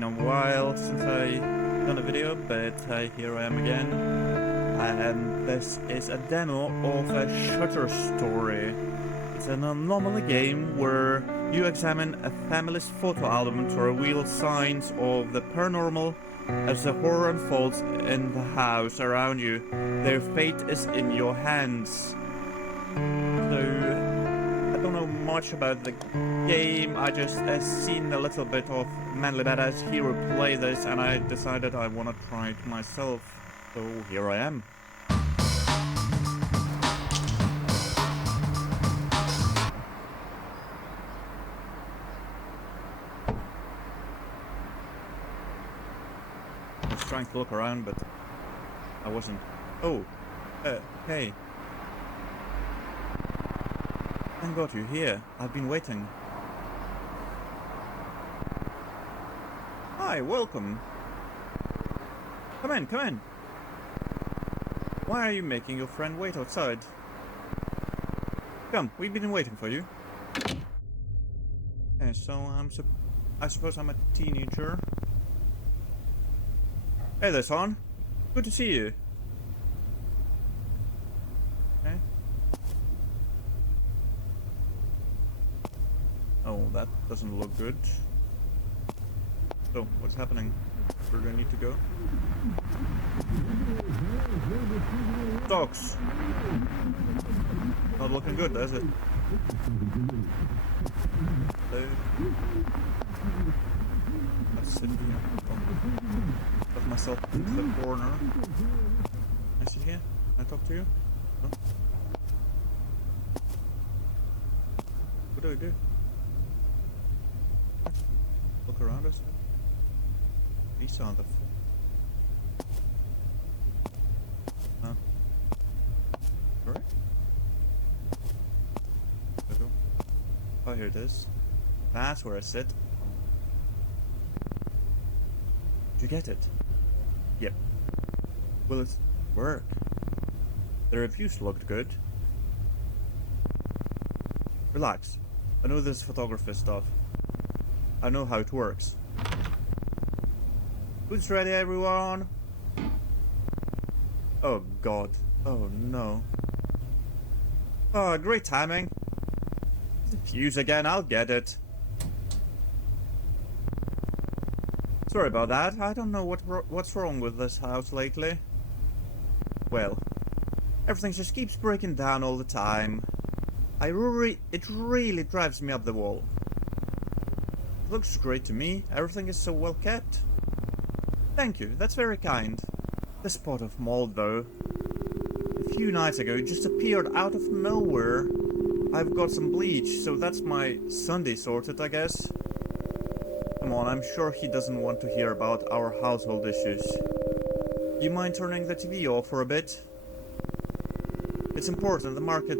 been a while since I done a video, but here I am again. And this is a demo of a Shutter story. It's an anomaly game where you examine a family's photo album to reveal signs of the paranormal as the horror unfolds in the house around you. Their fate is in your hands. So, I don't know much about the game. I just seen a little bit of Manly Badass Hero play this, and I decided I want to try it myself. So here I am. I was trying to look around, but I wasn't. Oh, hey. Thank God you're here. I've been waiting. Hi, welcome. Come in, come in. Why are you making your friend wait outside? Come, we've been waiting for you. Okay, so I suppose I'm a teenager. Hey there, son. Good to see you. Okay. Oh, that doesn't look good. So, what's happening? Where do I need to go? Dogs! Not looking good, is it? Hello? Let's sit here. Put myself into the corner. Can I sit here? Can I talk to you? No? What do I do? Look around us. These are the... Right? Oh, here it is. That's where I sit. Did you get it? Yep. Will it work? The reviews looked good. Relax. I know this photography stuff. I know how it works. Food's ready, everyone! Oh god. Oh no. Oh, great timing. The fuse again, I'll get it. Sorry about that. I don't know what's wrong with this house lately. Well, everything just keeps breaking down all the time. It really drives me up the wall. It looks great to me. Everything is so well kept. Thank you, that's very kind. The spot of mold, though. A few nights ago, it just appeared out of nowhere. I've got some bleach, so that's my Sunday sorted, I guess. Come on, I'm sure he doesn't want to hear about our household issues. You mind turning the TV off for a bit? It's important, the market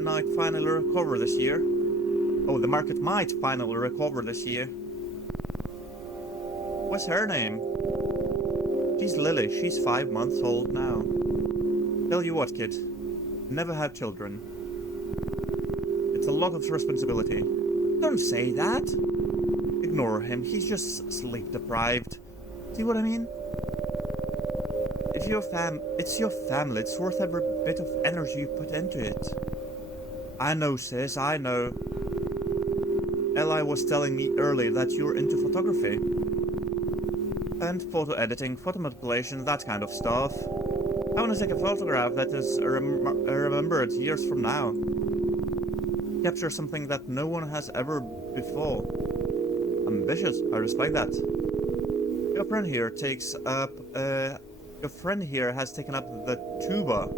might finally recover this year. Oh, the market might finally recover this year. What's her name? She's Lily, she's 5 months old now. Tell you what, kid, never have children. It's a lot of responsibility. Don't say that. Ignore him, he's just sleep deprived. See what I mean? It's your family, it's worth every bit of energy you put into it. I know, sis, I know. Eli was telling me earlier that you're into photography. And photo editing, photo manipulation, that kind of stuff. I want to take a photograph that is remembered years from now. Capture something that no one has ever before. Ambitious, I respect that. Your friend here has taken up the tuba.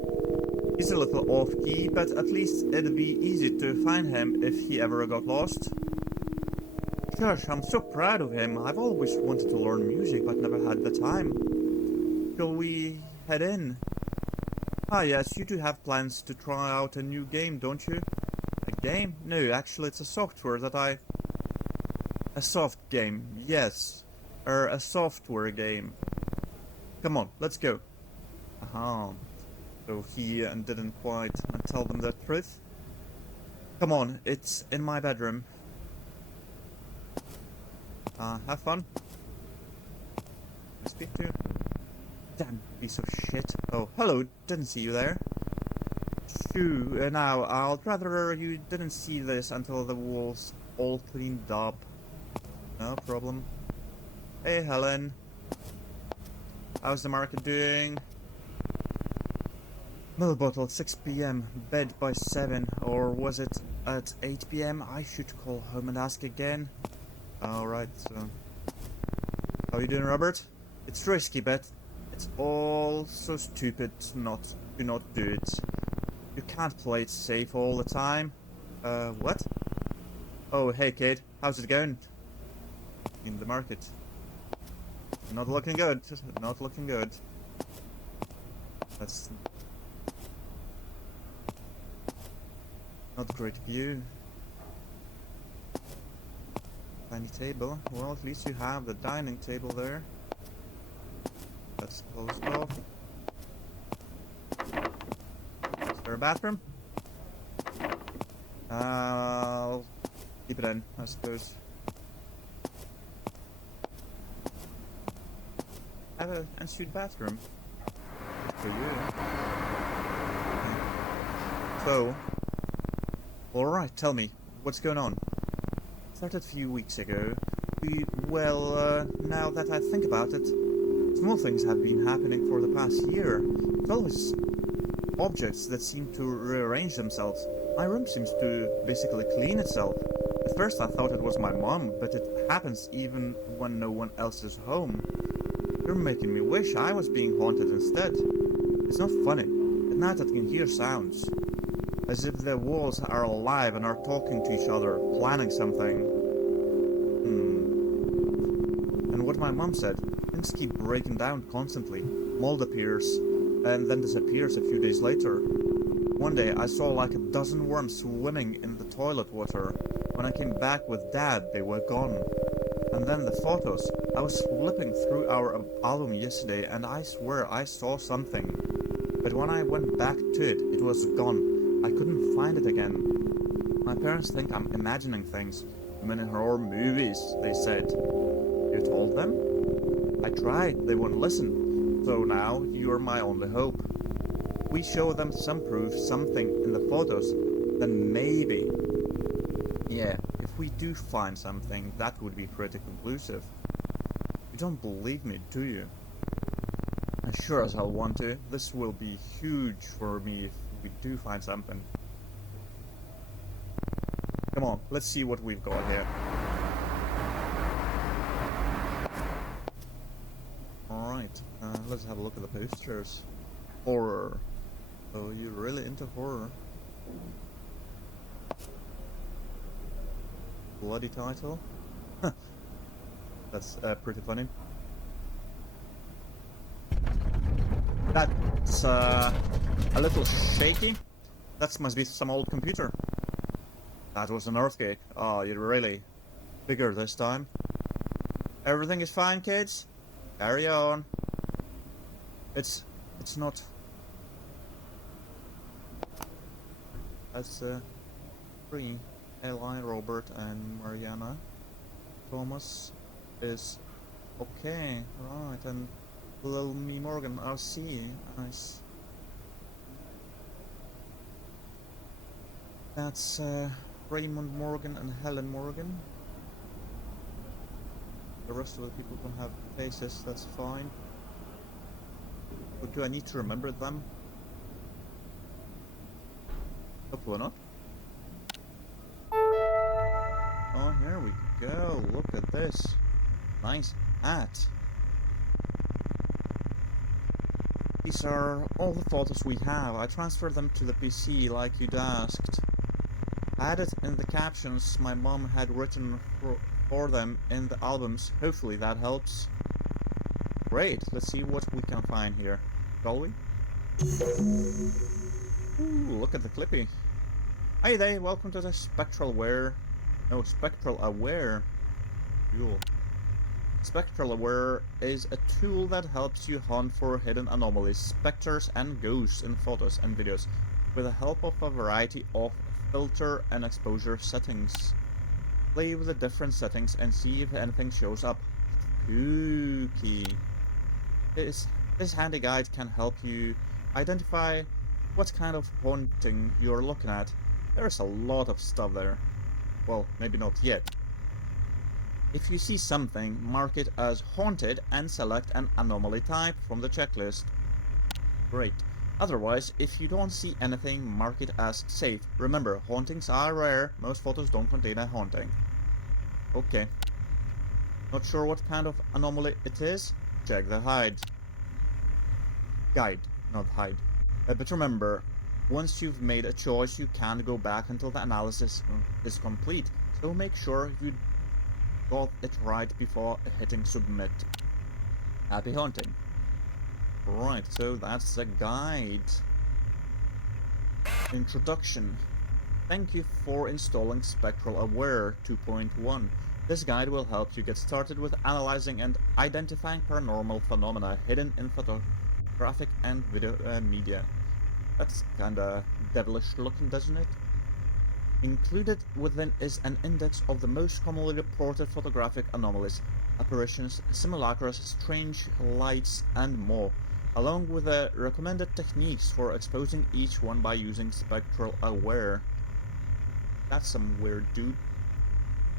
He's a little off-key, but at least it'd be easy to find him if he ever got lost. Gosh, I'm so proud of him. I've always wanted to learn music, but never had the time. Shall we head in? Ah yes, you do have plans to try out a new game, don't you? A game? No, actually it's a software that A soft game, yes. A software game. Come on, let's go. Aha. So he didn't quite tell them the truth. Come on, it's in my bedroom. Have fun. I speak to? Damn piece of shit. Oh, hello, didn't see you there. Shoo, now, I'd rather you didn't see this until the wall's all cleaned up. No problem. Hey, Helen. How's the market doing? Milk bottle, 6 p.m. Bed by 7. Or was it at 8 p.m.? I should call home and ask again. Alright, so... How you doing, Robert? It's risky, but it's all so stupid to not do it. You can't play it safe all the time. What? Oh, hey kid, how's it going? In the market. Not looking good. Not looking good. That's not great view. Tiny table. Well, at least you have the dining table there. That's closed off. Is there a bathroom? I'll keep it in, I suppose. I have an ensuite bathroom. Good for you. So, alright, tell me, what's going on? Started a few weeks ago. Now that I think about it, small things have been happening for the past year. It's always objects that seem to rearrange themselves. My room seems to basically clean itself. At first I thought it was my mom, but it happens even when no one else is home. You're making me wish I was being haunted instead. It's not funny. At night I can hear sounds. As if the walls are alive and are talking to each other, planning something. And what my mom said, things keep breaking down constantly. Mold appears, and then disappears a few days later. One day I saw like a dozen worms swimming in the toilet water. When I came back with Dad, they were gone. And then the photos. I was flipping through our album yesterday and I swear I saw something. But when I went back to it, it was gone. I couldn't find it again. My parents think I'm imagining things. I'm in horror movies, they said. You told them? I tried, they wouldn't listen. So now you are my only hope. If we show them some proof, something in the photos, then maybe. Yeah, if we do find something, that would be pretty conclusive. You don't believe me, do you? I sure as hell want to. This will be huge for me if we do find something. Come on, let's see what we've got here. Alright, let's have a look at the posters. Horror. Oh, you're really into horror. Bloody title. That's pretty funny. That's a little shaky. That must be some old computer. That was an earthquake. Oh, you're really bigger this time. Everything is fine, kids. Carry on. It's not. That's three. Eli, Robert, and Mariana. Thomas is okay, right? And little me Morgan. I'll see. Nice. That's Raymond Morgan and Helen Morgan. The rest of the people don't have faces. That's fine. But do I need to remember them? Hopefully not. Oh, here we go. Look at this. Nice hat. These are all the photos we have. I transferred them to the PC like you'd asked. I added in the captions my mom had written for them in the albums. Hopefully that helps. Great. Let's see what we can find here. Shall we? Ooh, look at the Clippy. Hey there, welcome to the Spectral Aware. No, Spectral Aware. Cool. Spectral Aware is a tool that helps you hunt for hidden anomalies, specters, and ghosts in photos and videos with the help of a variety of filter and exposure settings. Play with the different settings and see if anything shows up. Spooky. This handy guide can help you identify what kind of haunting you're looking at. There's a lot of stuff there. Well, maybe not yet. If you see something, mark it as haunted and select an anomaly type from the checklist. Great. Otherwise, if you don't see anything, mark it as safe. Remember, hauntings are rare. Most photos don't contain a haunting. Okay. Not sure what kind of anomaly it is? Check the guide, not hide. But remember, once you've made a choice, you can't go back until the analysis is complete. So make sure you got it right before hitting submit. Happy haunting. Right, so that's the guide. Introduction. Thank you for installing Spectral Aware 2.1. This guide will help you get started with analyzing and identifying paranormal phenomena hidden in photographic and video media. That's kinda devilish looking, doesn't it? Included within is an index of the most commonly reported photographic anomalies, apparitions, simulacra, strange lights, and more, along with the recommended techniques for exposing each one by using Spectral Aware. That's some weird, dude.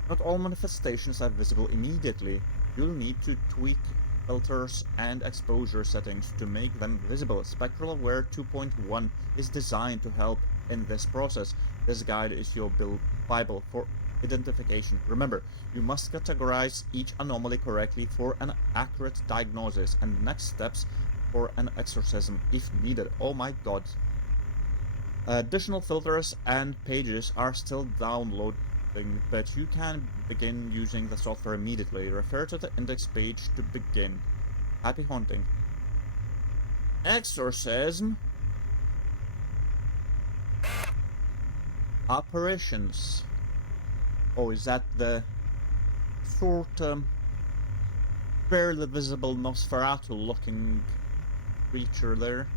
Not all manifestations are visible immediately. You'll need to tweak filters and exposure settings to make them visible. Spectral Aware 2.1 is designed to help in this process. This guide is your Bible for identification. Remember, you must categorize each anomaly correctly for an accurate diagnosis and next steps for an exorcism if needed. Oh my god. Additional filters and pages are still downloading, but you can begin using the software immediately. Refer to the index page to begin. Happy haunting. Exorcism. Apparitions. Oh, is that the sort barely visible Nosferatu-looking creature there?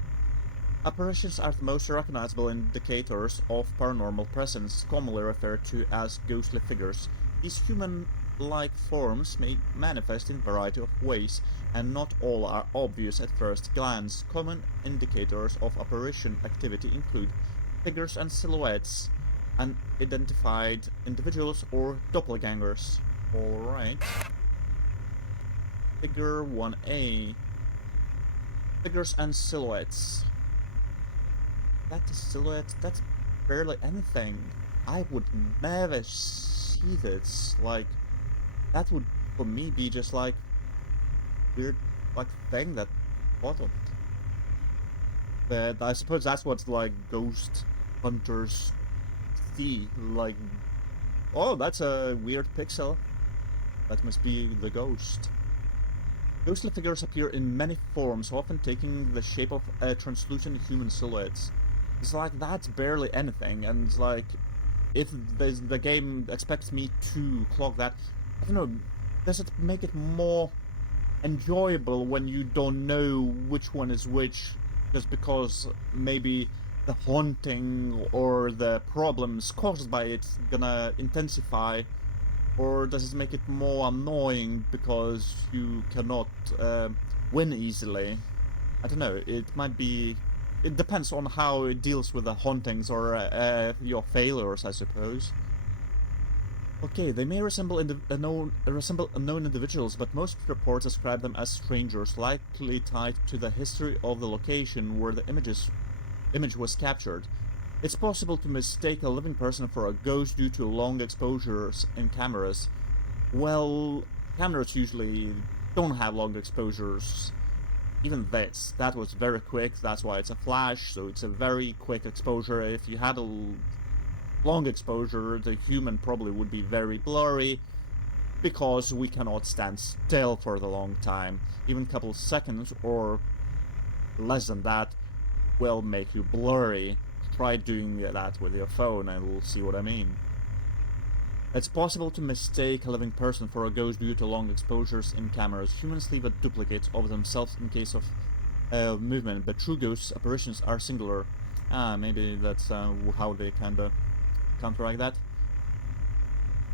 Apparitions are the most recognizable indicators of paranormal presence, commonly referred to as ghostly figures. These human-like forms may manifest in a variety of ways, and not all are obvious at first glance. Common indicators of apparition activity include figures and silhouettes, unidentified individuals, or doppelgangers. Alright. Figure 1A. Figures and silhouettes. That's a silhouette, that's barely anything. I would never see this. Like, that would, for me, be just like weird, like, thing that bottled. But I suppose that's what, like, ghost hunters see. Like, oh, that's a weird pixel. That must be the ghost. Ghostly figures appear in many forms, often taking the shape of translucent human silhouettes. It's like, that's barely anything, and it's like, if the game expects me to clock that, I don't know, does it make it more enjoyable when you don't know which one is which, just because maybe the haunting or the problems caused by it gonna intensify, or does it make it more annoying because you cannot win easily? I don't know, it might be... It depends on how it deals with the hauntings or your failures, I suppose. Okay, they may resemble unknown individuals, but most reports describe them as strangers, likely tied to the history of the location where the image was captured. It's possible to mistake a living person for a ghost due to long exposures in cameras. Well, cameras usually don't have long exposures. Even this, that was very quick, that's why it's a flash, so it's a very quick exposure. If you had a long exposure, the human probably would be very blurry, because we cannot stand still for the long time. Even a couple seconds, or less than that, will make you blurry. Try doing that with your phone and we'll see what I mean. It's possible to mistake a living person for a ghost due to long exposures in cameras. Humans leave a duplicate of themselves in case of movement, but true ghost apparitions are singular. Maybe that's how they kinda counteract that.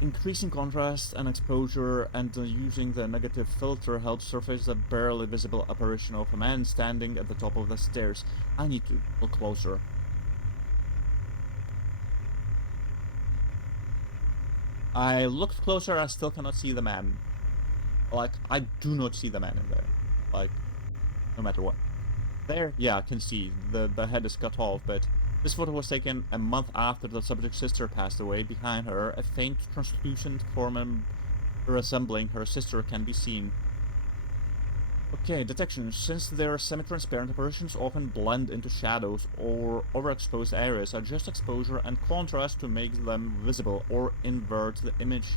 Increasing contrast and exposure and using the negative filter helps surface the barely visible apparition of a man standing at the top of the stairs. I need to look closer. I looked closer, I still cannot see the man. Like, I do not see the man in there. Like, no matter what. There, yeah, I can see. The head is cut off, but this photo was taken a month after the subject's sister passed away. Behind her, a faint translucent form resembling her sister can be seen. Okay, detection. Since their semi-transparent apparitions often blend into shadows or overexposed areas, adjust exposure and contrast to make them visible or invert the image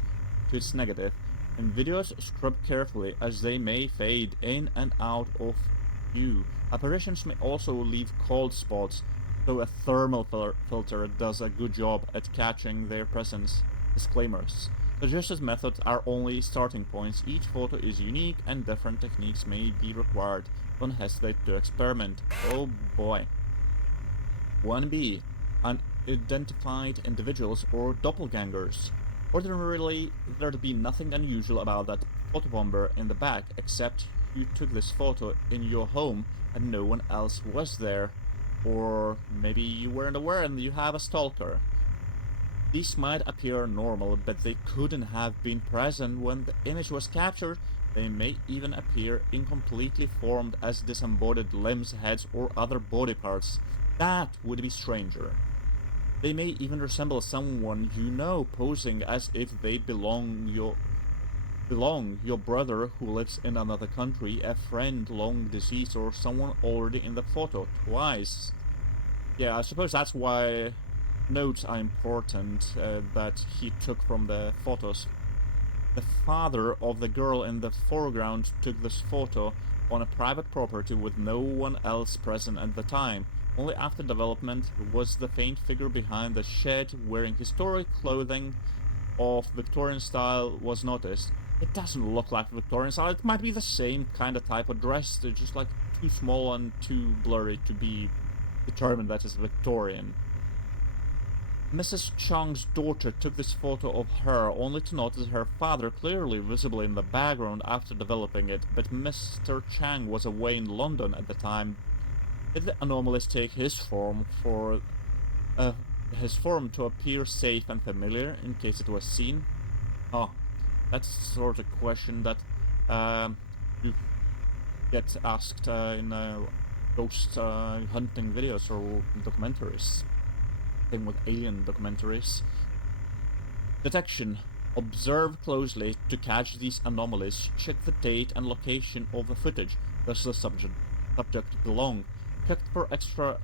to its negative. In videos, scrub carefully as they may fade in and out of view. Apparitions may also leave cold spots, so a thermal filter does a good job at catching their presence. Disclaimers. Suggested methods are only starting points. Each photo is unique and different techniques may be required. Don't hesitate to experiment. Oh boy. 1B. Unidentified individuals or doppelgangers. Ordinarily, there'd be nothing unusual about that photobomber in the back, except you took this photo in your home and no one else was there. Or maybe you weren't aware and you have a stalker. These might appear normal, but they couldn't have been present when the image was captured. They may even appear incompletely formed as disembodied limbs, heads, or other body parts. That would be stranger. They may even resemble someone you know, posing as if they belong your brother who lives in another country, a friend long deceased, or someone already in the photo twice. Yeah, I suppose that's why notes are important that he took from the photos. The father of the girl in the foreground took this photo on a private property with no one else present at the time. Only after development was the faint figure behind the shed wearing historic clothing of Victorian style was noticed. It doesn't look like Victorian style. It might be the same kind of type of dress. They're just like too small and too blurry to be determined that it's Victorian. Mrs. Chang's daughter took this photo of her, only to notice her father clearly visible in the background after developing it, but Mr. Chang was away in London at the time. Did the anomalist take his form to appear safe and familiar in case it was seen? Oh, that's sort of question that you get asked in ghost hunting videos or documentaries. Same with alien documentaries. Detection. Observe closely to catch these anomalies. Check the date and location of the footage. Does the subject belong? Check for extra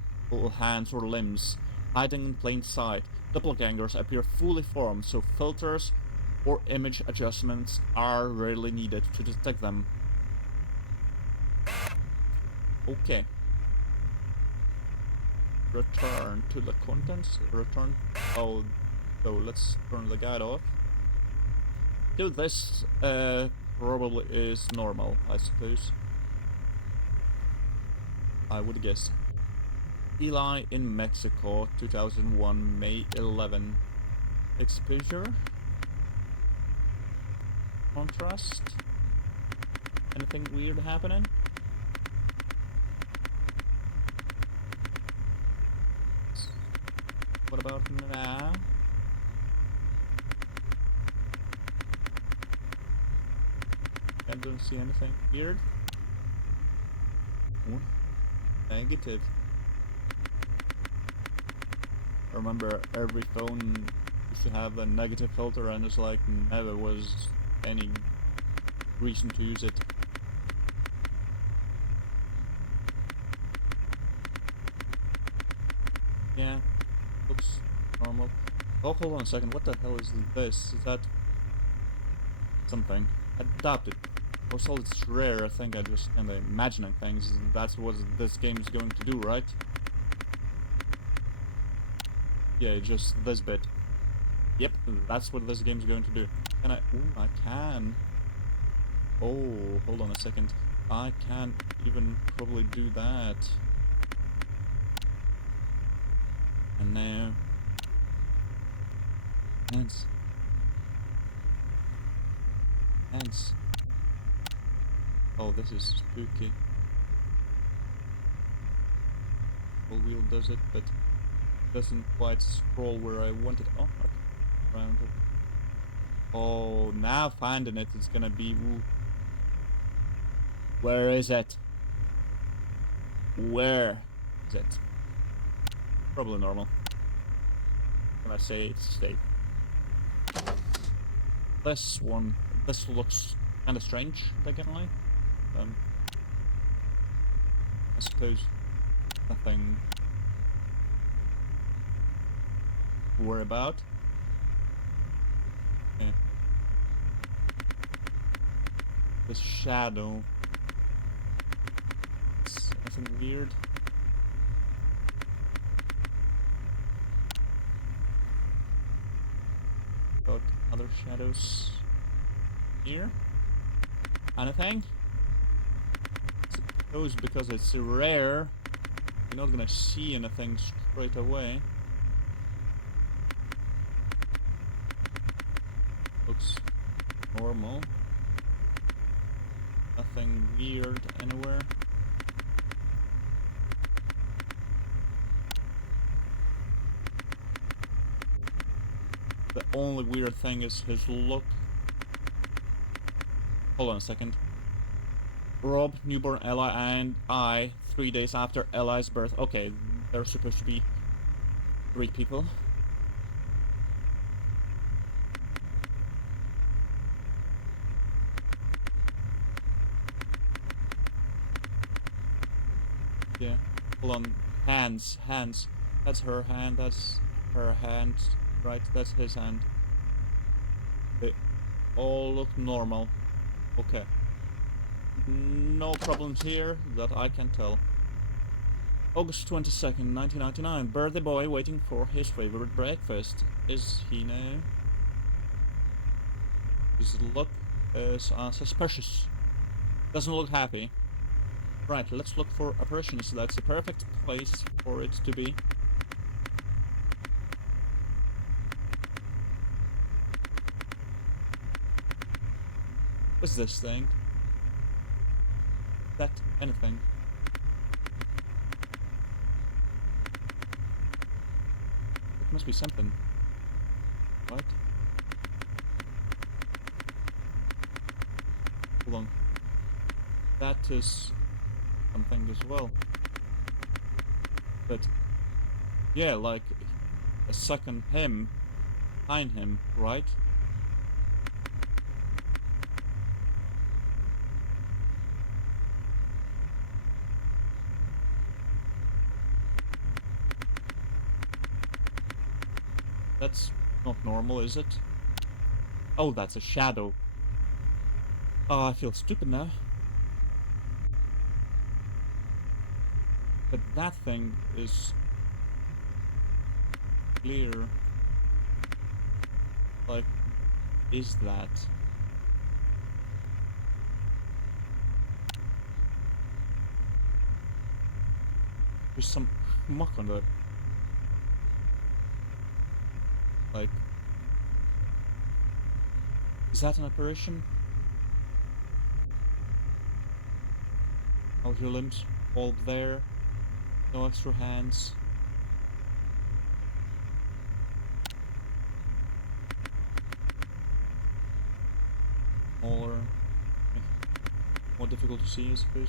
hands or limbs hiding in plain sight. Doppelgangers appear fully formed, so filters or image adjustments are rarely needed to detect them. Okay. Return to the contents. Return. Oh, so let's turn the guide off. So this probably is normal, I suppose. I would guess. Eli in Mexico, 2001, May 11. Exposure. Contrast. Anything weird happening? What about now? I don't see anything weird. Ooh. Negative. I remember every phone used to have a negative filter and it's like never was any reason to use it. Yeah, looks normal. Oh, hold on a second, what the hell is this? Is that something? I doubt it. Also, it's rare, I think I just kinda imagining things. That's what this game is going to do, right? Yeah, just this bit. Yep, that's what this game's going to do. Can I? Ooh, I can. Oh, hold on a second. I can even probably do that. And now... Hands. Hands. Oh, this is spooky. Full wheel does it, but doesn't quite scroll where I want it. Oh, okay. Around it. Oh, now finding it, it's gonna be... Ooh. Where is it? Where is it? Probably normal. When I say it's safe. This one, this looks kind of strange, diagonally. I suppose nothing to worry about. Yeah. This shadow. It's anything weird? About other shadows here? Anything? Suppose because it's rare, you're not gonna see anything straight away. Looks normal. Nothing weird anywhere. The only weird thing is his look. Hold on a second. Rob, newborn Ella, and I, 3 days after Ella's birth. Okay, there's supposed to be 3 people. Yeah. Hold on. Hands. Hands. That's her hand. That's her hand. Right, that's his hand. They all look normal. Okay. No problems here that I can tell. August 22nd, 1999. Birthday boy waiting for his favorite breakfast. Is he now? His look is suspicious. Doesn't look happy. Right, let's look for apparitions. That's the perfect place for it to be. What's this thing? That anything? It must be something, right? Hold on. That is something as well. But yeah, like a second him behind him, right? That's not normal, is it? Oh, that's a shadow. Oh, I feel stupid now. But that thing is clear. Like, is that? There's some muck on the... Like... Is that an apparition? How's your limbs? All there. No extra hands. Smaller. More difficult to see, I suppose.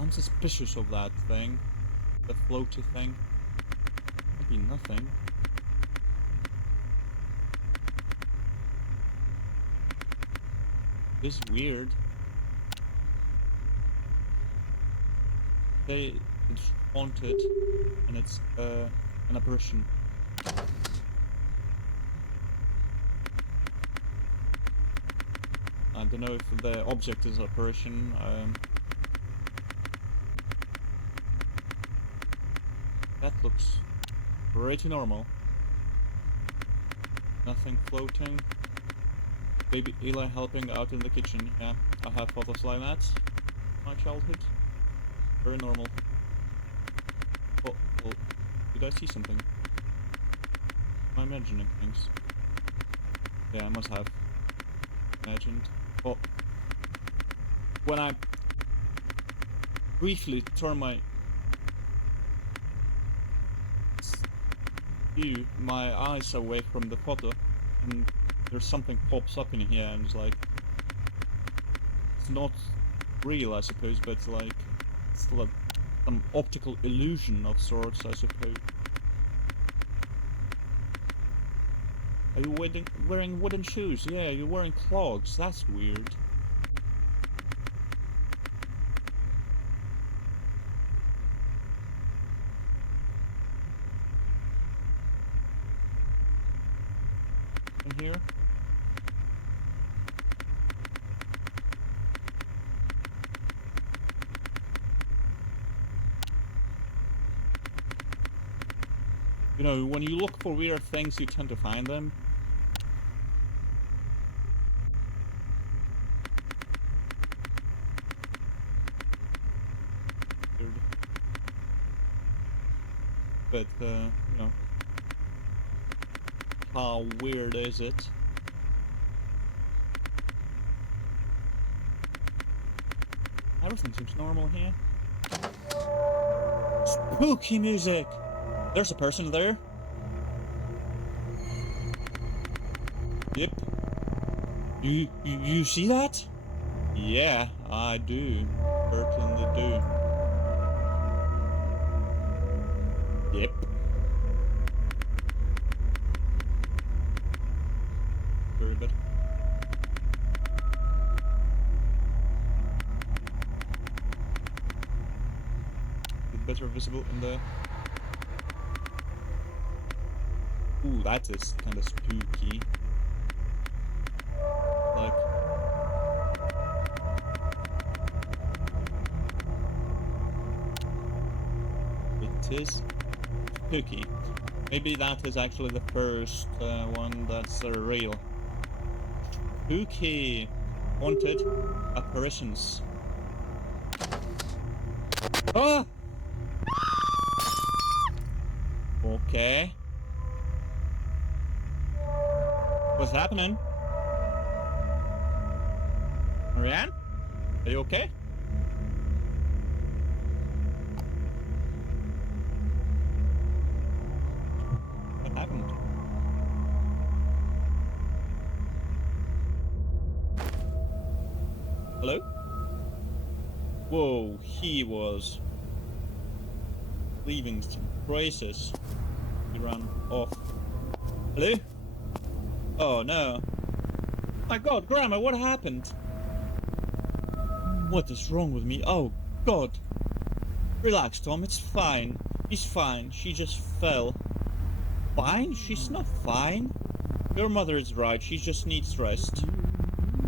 I'm suspicious of that thing. The floaty thing. Maybe nothing. It's weird. It's haunted, and it's an apparition. I don't know if the object is an apparition. That looks pretty normal. Nothing floating. Baby Eli helping out in the kitchen. Yeah, I have photos like that. My childhood. Very normal. Oh, I see something? Am I imagining things? Yeah, I must have imagined. Well, when I briefly turn my eyes away from the photo, and there's something pops up in here, and it's like, it's not real, I suppose, but like, it's like some optical illusion of sorts, I suppose. Are you wearing wooden shoes? Yeah, you're wearing clogs. That's weird. In here? You know, when you look for weird things, you tend to find them. Weird. But, you know, how weird is it? Everything seems normal here. Spooky music! There's a person there. Yep. You see that? Yeah, I do. Certainly do. Yep. Very bit. Better visible in the... Ooh, that is kind of spooky. Like... It is spooky. Maybe that is actually the first one that's real. Spooky. Haunted apparitions. Ah! Okay. What's happening? Marianne? Are you okay? What happened? Hello? Whoa, he was leaving some traces. He ran off. Hello? Oh no. My god, Grandma, what happened? What is wrong with me? Oh god. Relax, Tom, it's fine. He's fine. She just fell. Fine? She's not fine. Your mother is right. She just needs rest.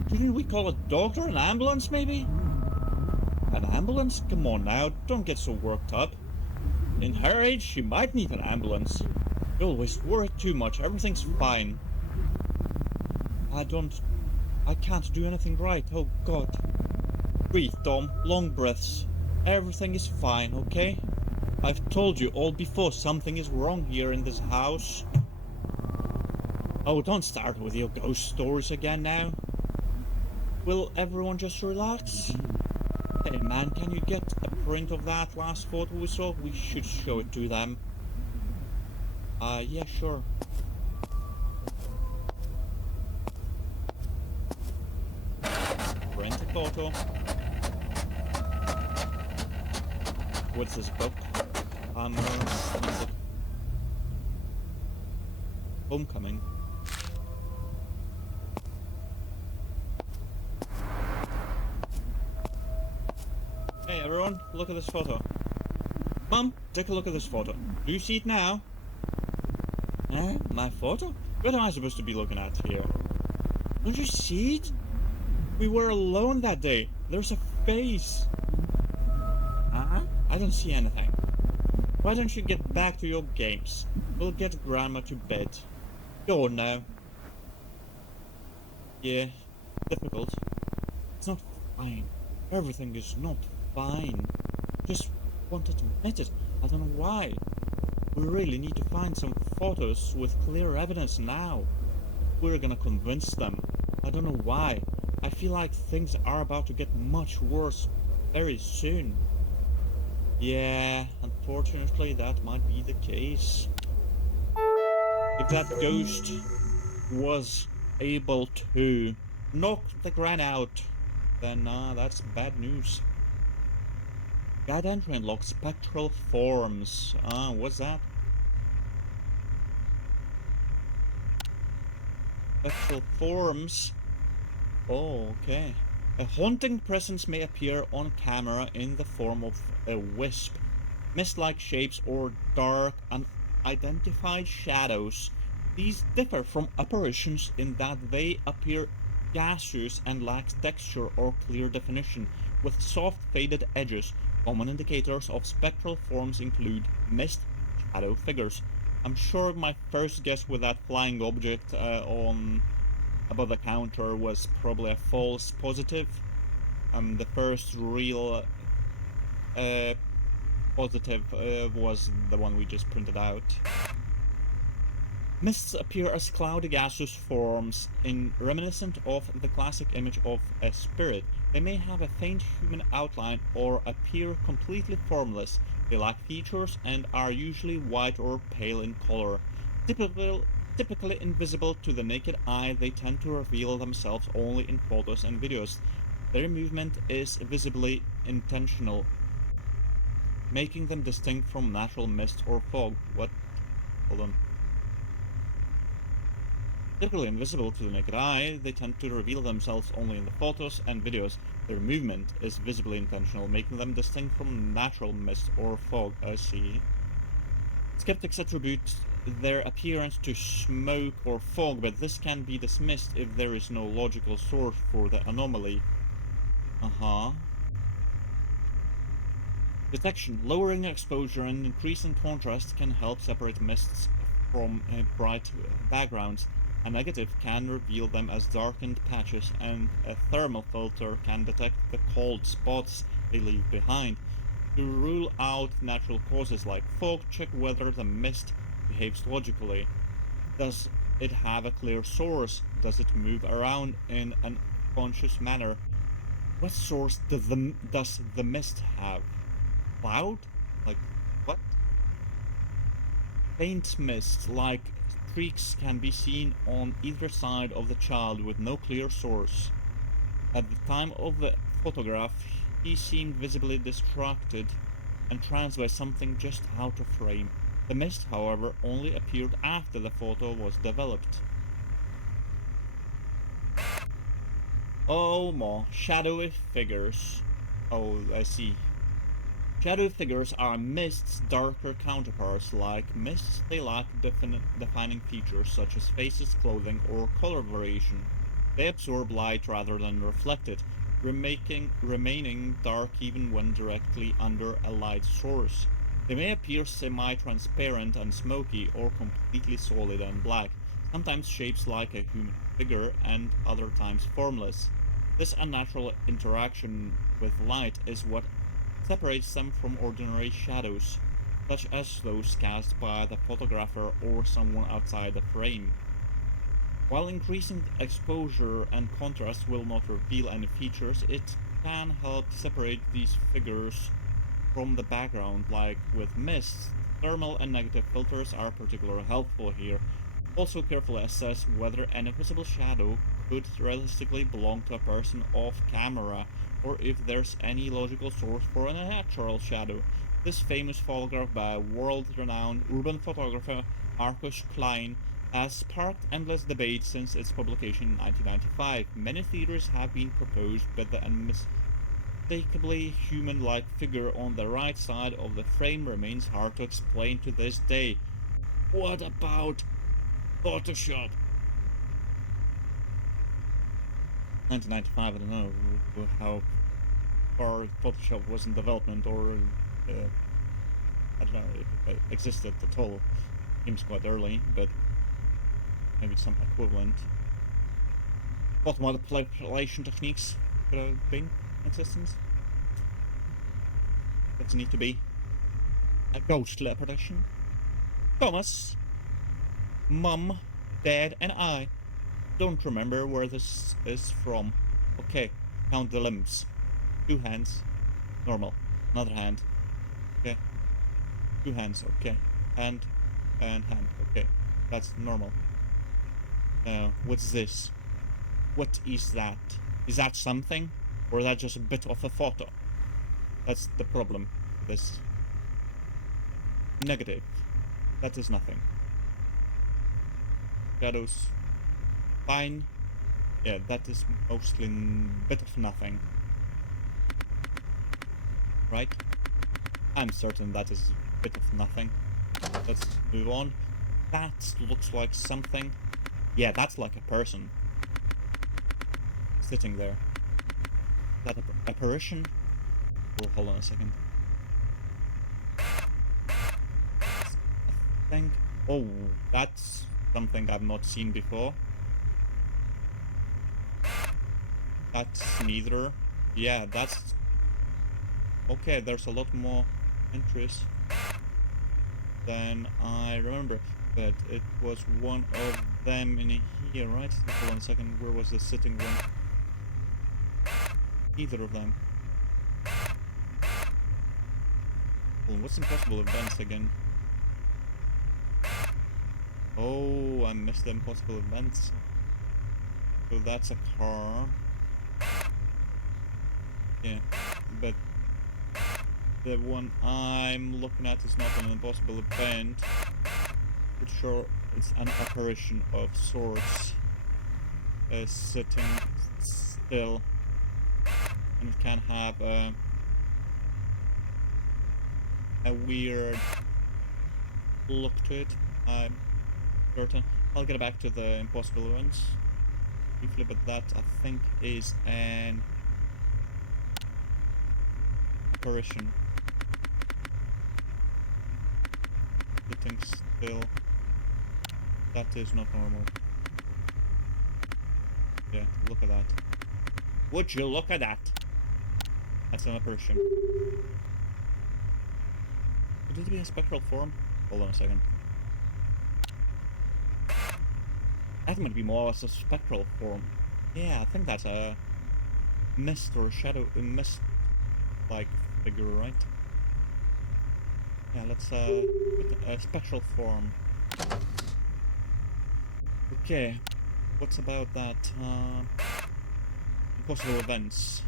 Didn't we call a doctor? An ambulance, maybe? An ambulance? Come on now. Don't get so worked up. In her age, she might need an ambulance. You always worry too much. Everything's fine. I can't do anything right. Oh god. Breathe, Tom. Long breaths. Everything is fine, okay? I've told you all before something is wrong here in this house. Oh, don't start with your ghost stories again now. Will everyone just relax? Hey man, can you get a print of that last photo we saw? We should show it to them. Yeah, sure. Print a photo. What's this book? Homecoming. Hey everyone, look at this photo. Mom, take a look at this photo. Do you see it now? My photo? What am I supposed to be looking at here? Don't you see it? We were alone that day. There's a face. I don't see anything. Why don't you get back to your games? We'll get Grandma to bed. Go on now. Yeah, difficult. It's not fine. Everything is not fine. Just want to admit it. I don't know why. We really need to find some photos with clear evidence now. We're gonna convince them. I don't know why. I feel like things are about to get much worse very soon. Yeah, unfortunately that might be the case. If that ghost was able to knock the Gran out, then that's bad news. Guide entry unlocked spectral forms. What's that? Spectral forms? Oh, okay. A haunting presence may appear on camera in the form of a wisp, mist-like shapes, or dark, unidentified shadows. These differ from apparitions in that they appear gaseous and lack texture or clear definition, with soft faded edges. Common indicators of spectral forms include mist, shadow figures. I'm sure my first guess with that flying object on above the counter was probably a false positive. The first real uh, positive was the one we just printed out. Mists appear as cloudy gaseous forms in reminiscent of the classic image of a spirit. They may have a faint human outline or appear completely formless. They lack features and are usually white or pale in color. Typical, Typically invisible to the naked eye, they tend to reveal themselves only in photos and videos. Their movement is visibly intentional, making them distinct from natural mist or fog. What? Hold on. Typically invisible to the naked eye, they tend to reveal themselves only in the photos and videos. Their movement is visibly intentional, making them distinct from natural mist or fog. I see. Skeptics attribute their appearance to smoke or fog, but this can be dismissed if there is no logical source for the anomaly. Uh-huh. Detection. Lowering exposure and increasing contrast can help separate mists from bright backgrounds. A negative can reveal them as darkened patches, and a thermal filter can detect the cold spots they leave behind. To rule out natural causes like fog, check whether the mist behaves logically. Does it have a clear source? Does it move around in an unconscious manner? What source does the mist have? Cloud? Like, what? Faint mist, like streaks, can be seen on either side of the child with no clear source. At the time of the photograph, he seemed visibly distracted and tranced by something just out of frame. The mist, however, only appeared after the photo was developed. Oh, more shadowy figures. Oh, I see. Shadow figures are mist's darker counterparts. Like mists, they lack defining features such as faces, clothing, or color variation. They absorb light rather than reflect it, remaining dark even when directly under a light source. They may appear semi-transparent and smoky, or completely solid and black, sometimes shapes like a human figure and other times formless. This unnatural interaction with light is what separates them from ordinary shadows, such as those cast by the photographer or someone outside the frame. While increasing exposure and contrast will not reveal any features, it can help separate these figures from the background, like with mists. Thermal and negative filters are particularly helpful here. Also carefully assess whether an invisible shadow could realistically belong to a person off camera, or if there's any logical source for a natural shadow. This famous photograph by world-renowned urban photographer Marcus Klein has sparked endless debate since its publication in 1995. Many theories have been proposed, but the unmistakably human-like figure on the right side of the frame remains hard to explain to this day. What about Photoshop? 1995, I don't know how far Photoshop was in development, or I don't know if it existed at all. Seems quite early, but maybe some equivalent. What manipulation techniques could have been in existence? Does it need to be a ghostly apparition? Thomas, Mum, Dad, and I don't remember where this is from. Okay, count the limbs. 2 hands, normal. Another hand, okay. 2 hands, okay. Hand, and hand, okay. That's normal. What's this? What is that? Is that something? Or is that just a bit of a photo? That's the problem with this. Negative. That is nothing. Shadows. Fine. Yeah, that is mostly bit of nothing. Right? I'm certain that is a bit of nothing. Let's move on. That looks like something. Yeah, that's like a person. Sitting there. Is that apparition? Oh, hold on a second. I think. Oh, that's something I've not seen before. That's neither. Yeah, that's... Okay, there's a lot more entries than I remember. But it was one of them in here, right? Hold on a second. Where was the sitting room? Either of them. Well, what's impossible events again? Oh, I missed the impossible events. So that's a car. Yeah, but the one I'm looking at is not an impossible event. It's sure it's an apparition of sorts. Sitting still. And it can have a weird look to it. I'm certain. I'll get back to the impossible events briefly, but that I think is an apparition. Sitting still. That is not normal. Yeah, look at that. Would you look at that? That's an apparition. Would it be a spectral form? Hold on a second. That might be more as a spectral form. Yeah, I think that's a mist or shadow, a mist-like figure, right? Yeah, let's put a spectral form. Okay, what's about that? Impossible events.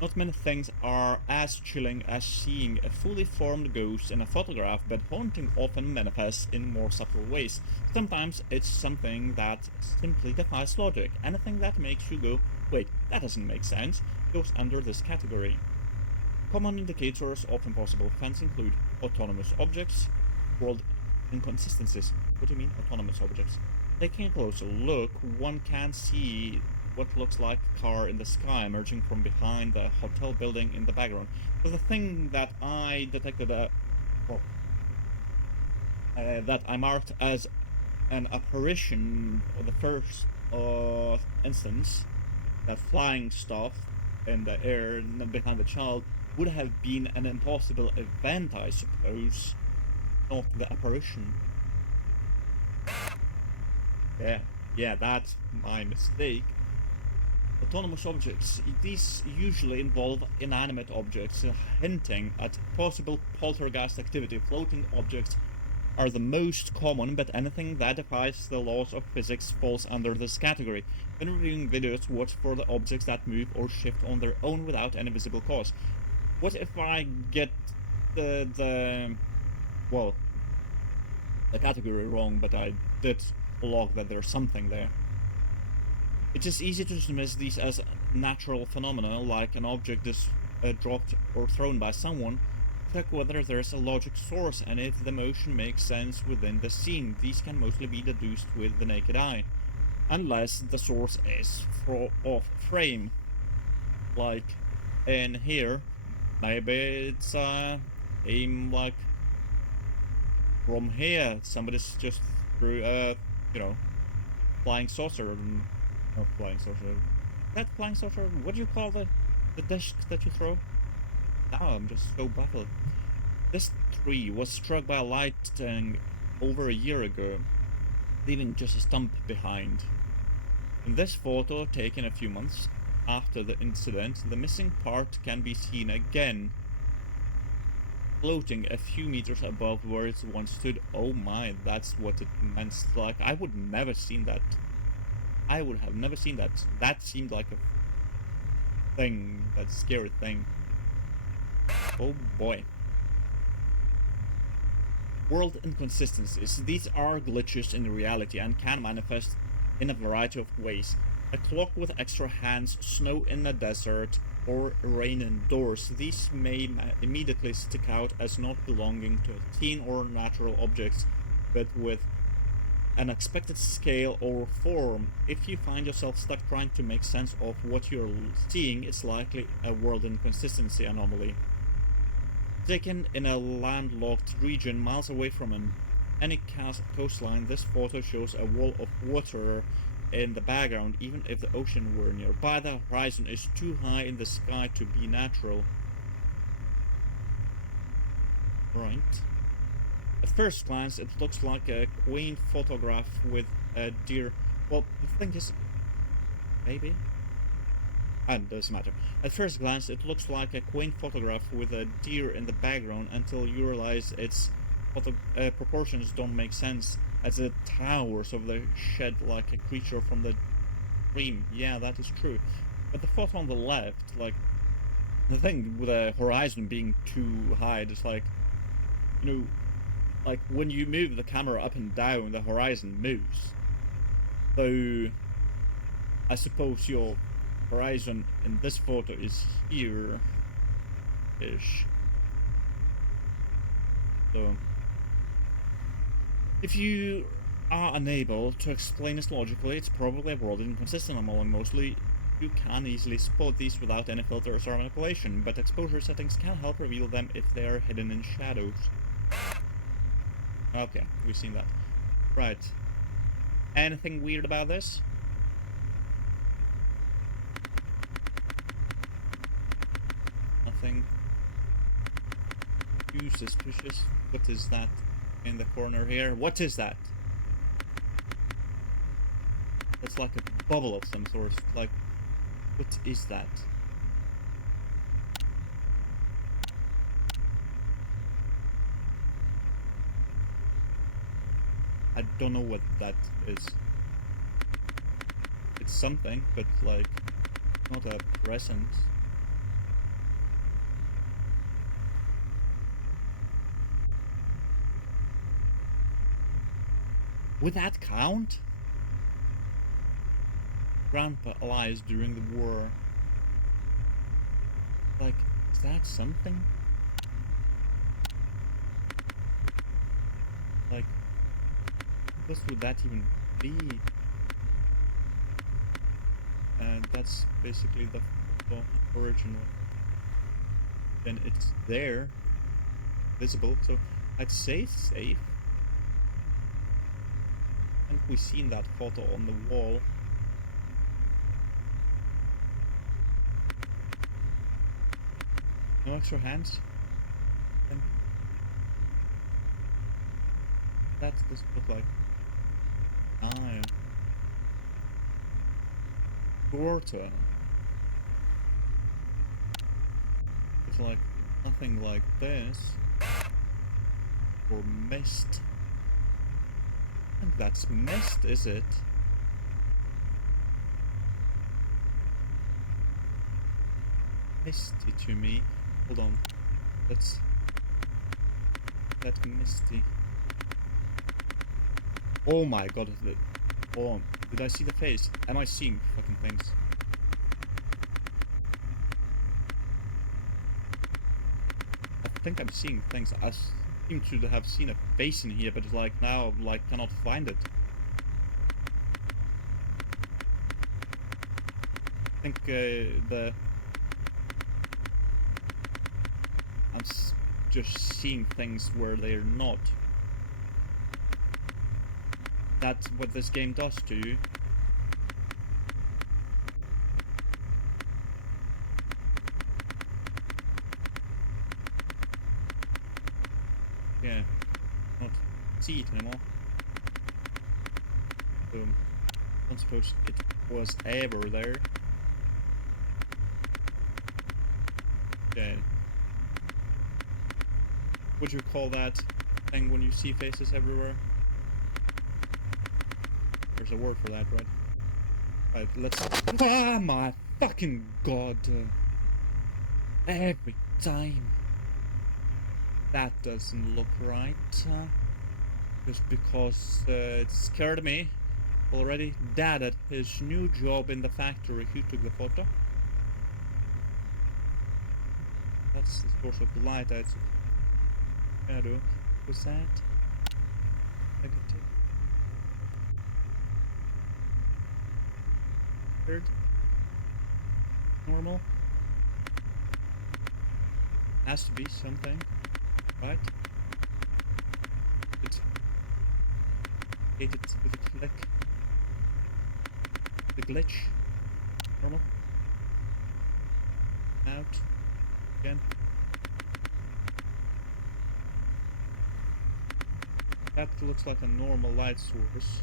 Not many things are as chilling as seeing a fully formed ghost in a photograph, but haunting often manifests in more subtle ways. Sometimes it's something that simply defies logic. Anything that makes you go, wait, that doesn't make sense, goes under this category. Common indicators of impossible events include autonomous objects, world inconsistencies. What do you mean, autonomous objects? Taking a closer look, one can see what looks like a car in the sky emerging from behind the hotel building in the background. So the thing that I detected, that I marked as an apparition, or the first instance, that flying stuff in the air behind the child, would have been an impossible event, I suppose, not the apparition. Yeah, that's my mistake. Autonomous objects. These usually involve inanimate objects, hinting at possible poltergeist activity. Floating objects are the most common, but anything that defies the laws of physics falls under this category. When reviewing videos, watch for the objects that move or shift on their own without any visible cause. What if I get the category wrong, but I did log that there's something there? It's just easy to dismiss these as natural phenomena, like an object is dropped or thrown by someone. Check whether there's a logic source and if the motion makes sense within the scene. These can mostly be deduced with the naked eye, unless the source is off frame. Like in here, maybe it's aim like from here. Somebody's just threw a flying saucer. Not flying saucer. That flying saucer? What do you call the disc that you throw? Now I'm just so baffled. This tree was struck by lightning over a year ago, leaving just a stump behind. In this photo, taken a few months after the incident, the missing part can be seen again, floating a few meters above where it once stood. Oh my, that's what it meant. Like, I would never seen that. I would have never seen that. That seemed like a thing, that scary thing. Oh boy. World inconsistencies. These are glitches in reality and can manifest in a variety of ways. A clock with extra hands, snow in a desert, or rain indoors. These may immediately stick out as not belonging to a scene or natural objects, but with an expected scale or form. If you find yourself stuck trying to make sense of what you're seeing, it's likely a world inconsistency anomaly. Taken in a landlocked region miles away from any coastline, this photo shows a wall of water in the background. Even if the ocean were nearby, the horizon is too high in the sky to be natural. Right. At first glance, it looks like a quaint photograph with a deer. Well, the thing is, maybe? And doesn't matter. At first glance, it looks like a quaint photograph with a deer in the background until you realize its proportions don't make sense as it towers over the shed like a creature from the dream. Yeah, that is true. But the photo on the left, like, the thing with the horizon being too high, it's like, you know, like when you move the camera up and down, the horizon moves. So, I suppose your horizon in this photo is here-ish. So, if you are unable to explain this logically, it's probably a world inconsistent anomaly, and mostly you can easily spot these without any filters or manipulation, but exposure settings can help reveal them if they are hidden in shadows. Okay, we've seen that. Right. Anything weird about this? Nothing too suspicious. What is that in the corner here? What is that? It's like a bubble of some sort. Like, what is that? I don't know what that is. It's something, but like, not a present. Would that count? Grandpa allies during the war. Like, is that something? Like, what would that even be? And that's basically the original. Then it's there, visible. So I'd say it's safe. And we've seen that photo on the wall. No extra hands. And that doesn't look like iron. Water. It's like nothing like this. Or mist. And that's mist, is it? Misty to me. Hold on. That's misty. Oh my god, oh, did I see the face? Am I seeing fucking things? I think I'm seeing things. I seem to have seen a face in here, but it's like now, like, cannot find it. I think I'm just seeing things where they're not. That's what this game does to you. Yeah, not see it anymore. So, I don't suppose it was ever there. Okay. Would you call that thing when you see faces everywhere? There's a word for that, right? Right, let's... Ah, my fucking god! Every time. That doesn't look right. Just because it scared me already. Dad at his new job in the factory, who took the photo? That's the source of the light. That's shadow. Was that negative? Third? Normal? Has to be something, right? It's created with a click. The glitch. Normal. Out. Again. That looks like a normal light source.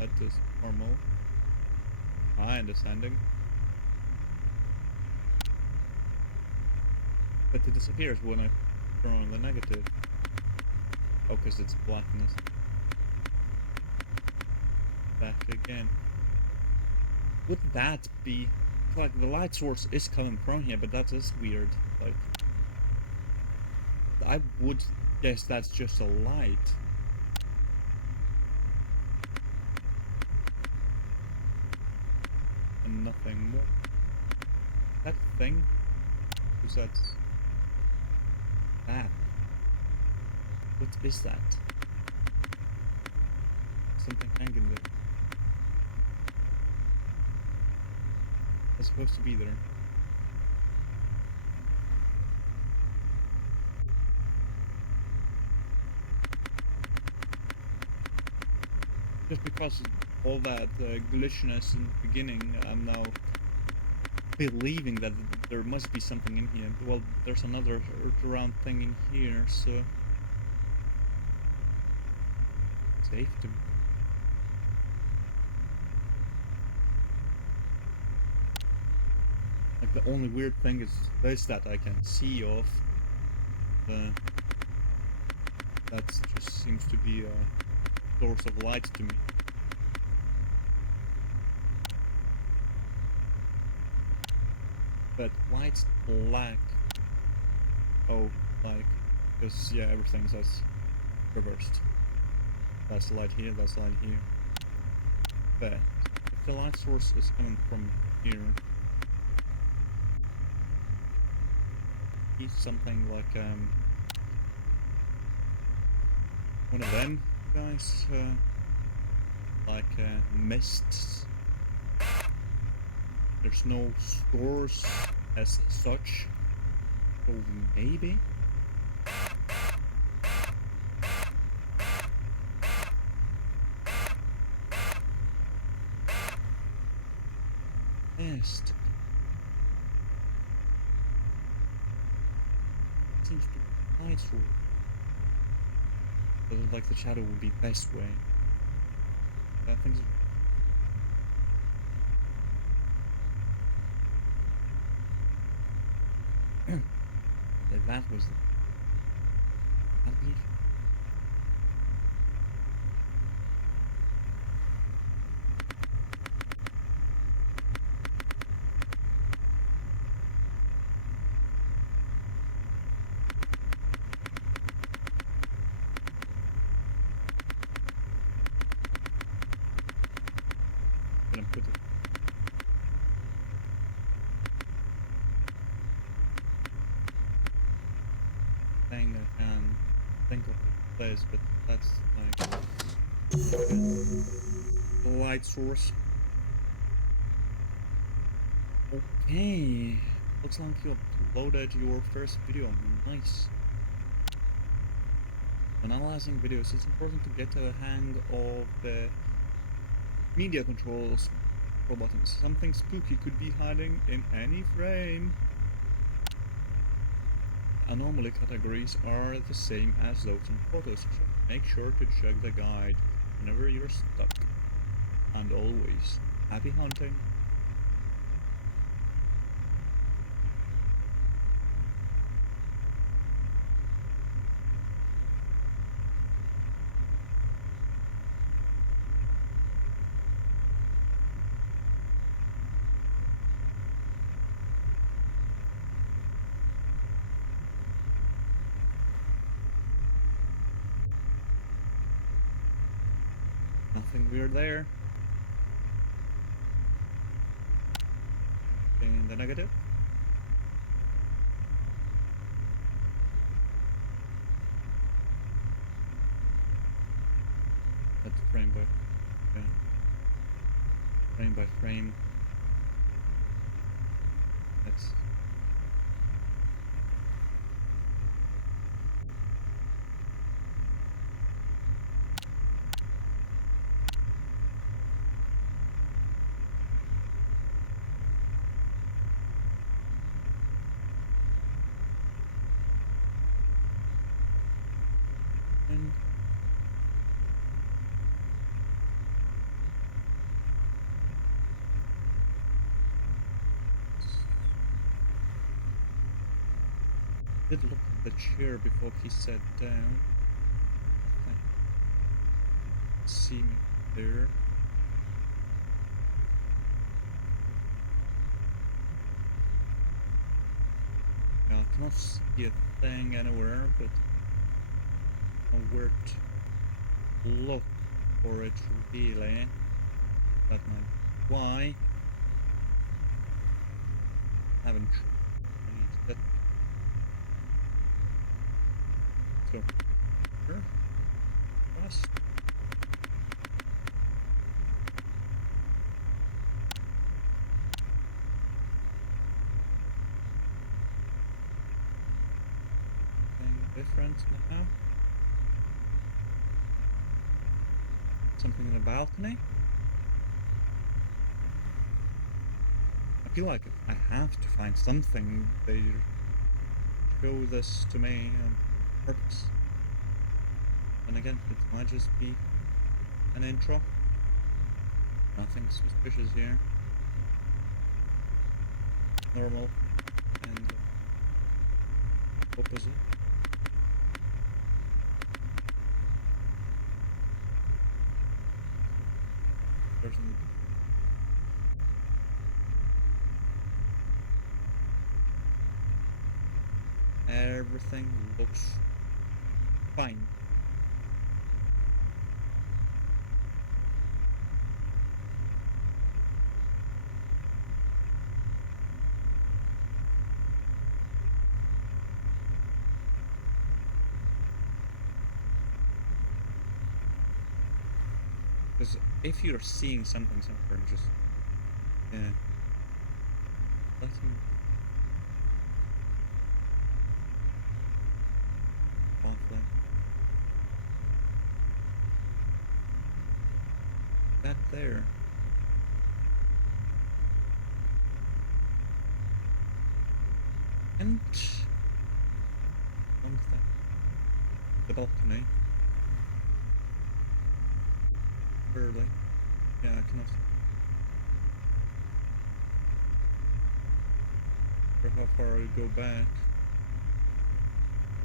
That is normal. My understanding. But it disappears when I turn on the negative. Oh, because it's blackness. Back again. Would that be... Like, the light source is coming from here, but that is weird. Like... I would guess that's just a light. And nothing more. That thing? Who's that? That? What is that? Something hanging there. It's supposed to be there. Just because all that glitchiness in the beginning, I'm now believing that there must be something in here. Well, there's another round thing in here, so... Safe to... Like, the only weird thing is this that I can see of. That just seems to be a source of light to me. But why it's black? Oh, like, because, yeah, everything's as reversed. That's the light here, that's the light here. But if the light source is coming from here, it's something like one of them guys, like mists. There's no stores as such, so maybe. Best seems to be light source. So like the shadow would be best way. I think so. That was the... That'd be... Gonna put it... thing I can think of place, but that's like... light source. Okay. Looks like you uploaded your first video. Nice. When analyzing videos, it's important to get a hang of the media controls for buttons. Something spooky could be hiding in any frame. Anomaly categories are the same as those in photos, so make sure to check the guide whenever you're stuck. And always, happy hunting! Nothing weird there. In the negative. That's frame by frame by frame. That's and did look at the chair before he sat down. Nothing. See me there. Yeah, I cannot see a thing anywhere, but where to look for it really. That might be why I haven't tried that. So here, cross. Thing different now. Something in the balcony. I feel like I have to find something. They show this to me on purpose. And again, it might just be an intro. Nothing suspicious here. Normal and opposite. There's an everything looks fine. Because if you're seeing something somewhere, just let him conflict. That there. And one thing. The balcony. Early. Yeah, I cannot remember how far I go back.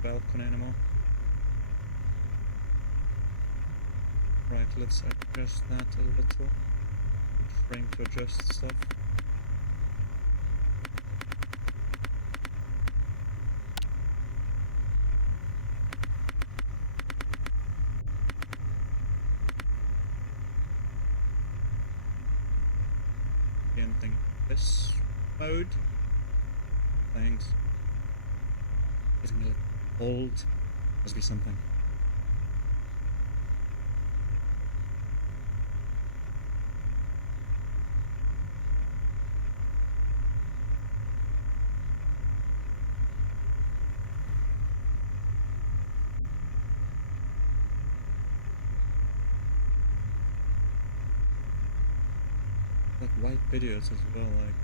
Balcony anymore. Right, let's adjust that a little. Frame to adjust stuff. Anything this mode. Thanks. Getting a little old. Must be something. Like white videos as well, like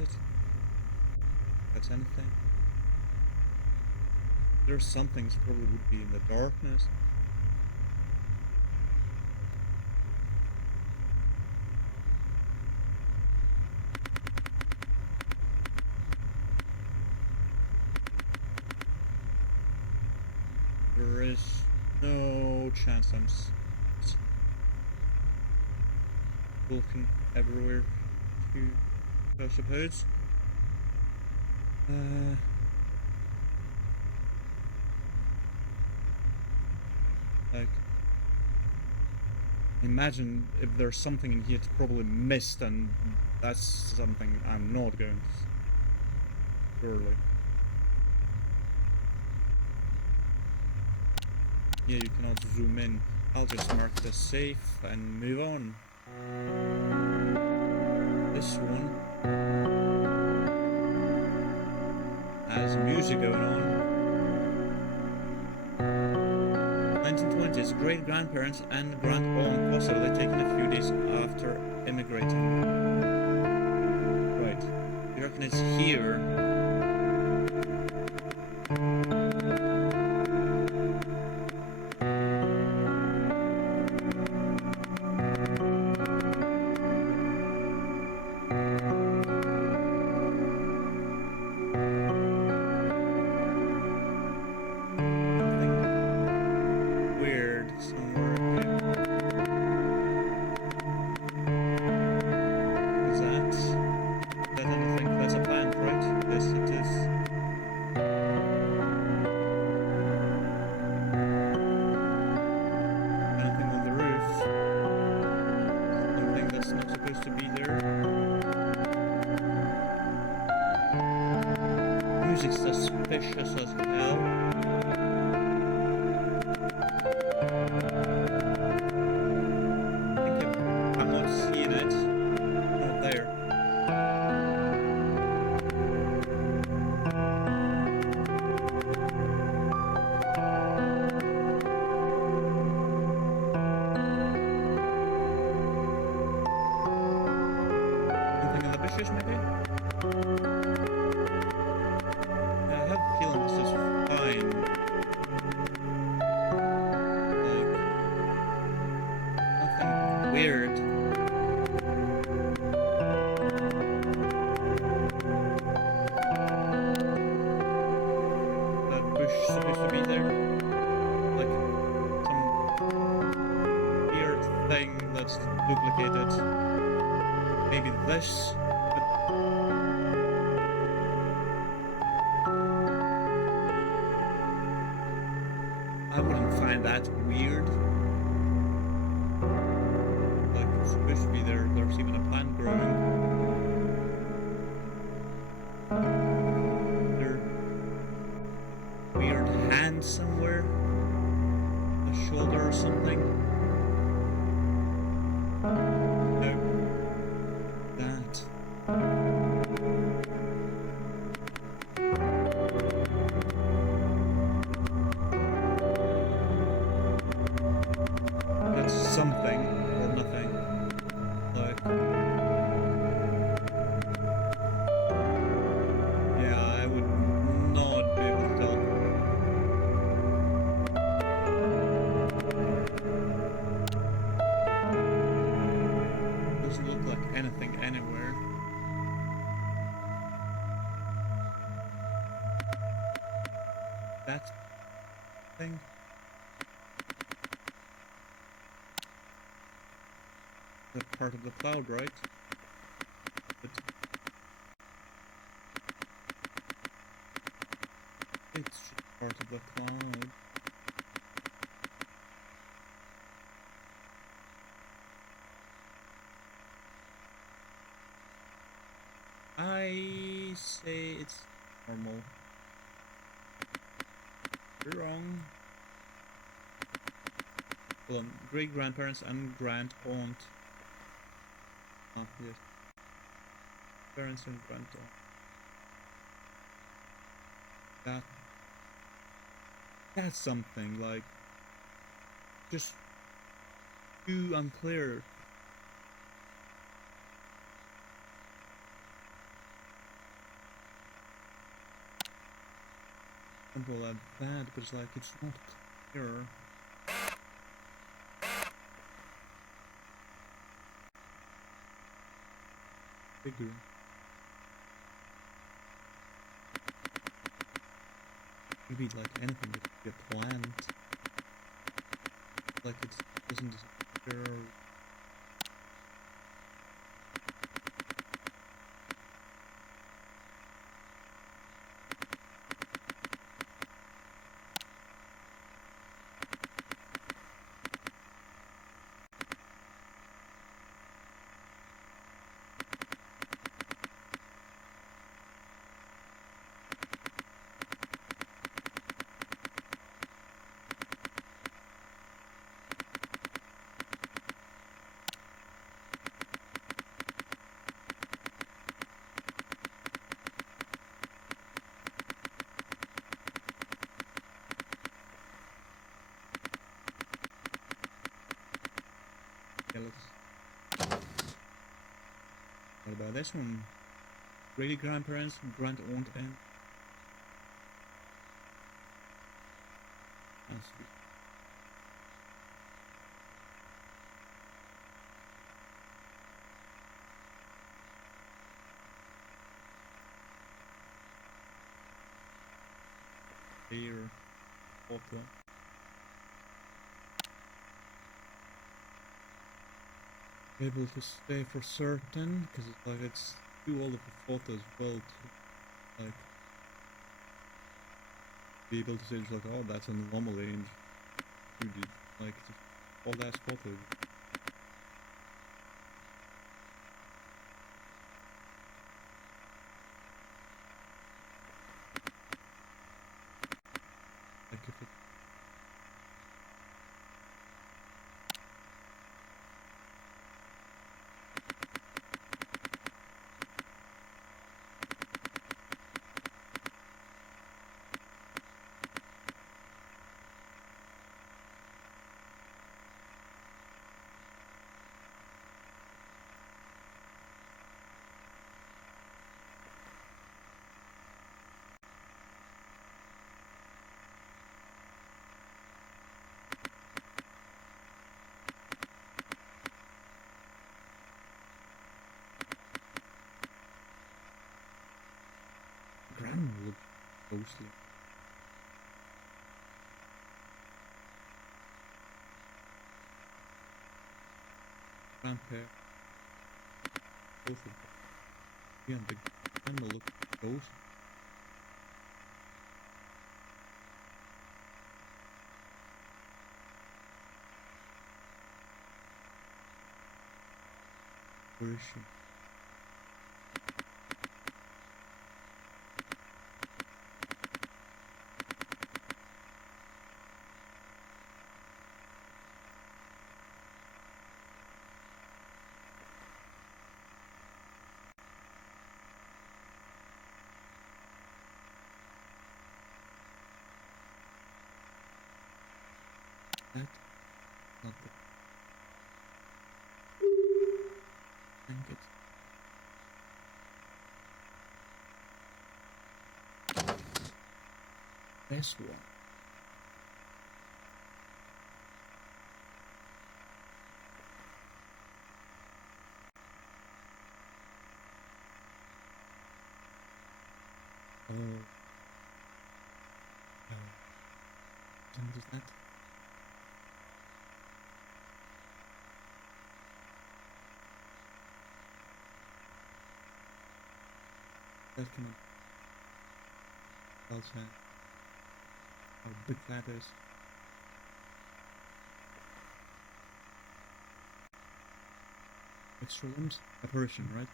it. That's anything. There's some things probably would be in the darkness. There is no chance I'm looking everywhere too, I suppose. Like, imagine if there's something in here it's probably missed, and that's something I'm not going to see. Surely. Yeah, you cannot zoom in. I'll just mark the safe and move on. This one has music going on. 1920s, great-grandparents and grand-aunt possibly taken a few days after immigrating. Right. You reckon it's here? Somewhere here. Is that anything? That's a plant, right? Yes, it is. Anything on the roof? Something that's not supposed to be there. Music's suspicious as hell. I'm not seeing it. Not there. Something in the bushes, maybe? Yeah, I have a feeling this is fine. Like, nothing weird. That bush supposed to be there? Like, some weird thing that's duplicated. Maybe this? I wouldn't find that weird. Like, it's supposed to be there. There's even a plant growing. There, weird hand somewhere. A shoulder or something. No. That. That's something or nothing. Like, yeah, I would not be able to tell. Doesn't look like anything anywhere. That thing. That part of the cloud, right? But it's just part of the cloud. I say it's normal. You're wrong. Hold on. Great grandparents and grand aunt. Ah, yes. Parents and grand aunt. That's something like just too unclear. example at that, but it's like it's not clear. Figure. Could be like anything. It could be a plant. Like it doesn't disappear. Yeah, what about this one? Great grandparents, grand aunt and ancestry. Here, photo. Able to say for certain, because it's like it's too old of a photo as well to like be able to say just like, oh, that's an anomaly, and just, like just old ass photo. Like if it grandma looks ghostly. Grandpa, both of them. Yeah, the grandma looks ghostly. Where is she? That not the blanket. This one. Oh, no. What is that? That kind of outside. How big that is. Extra limbs? Apparition, right?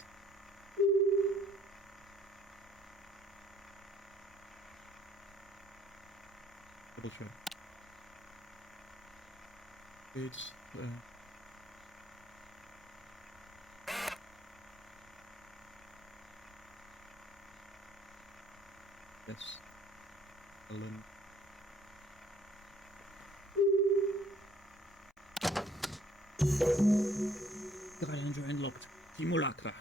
Double check. It's yes. A limb. Ranger unlocked. Simulacra.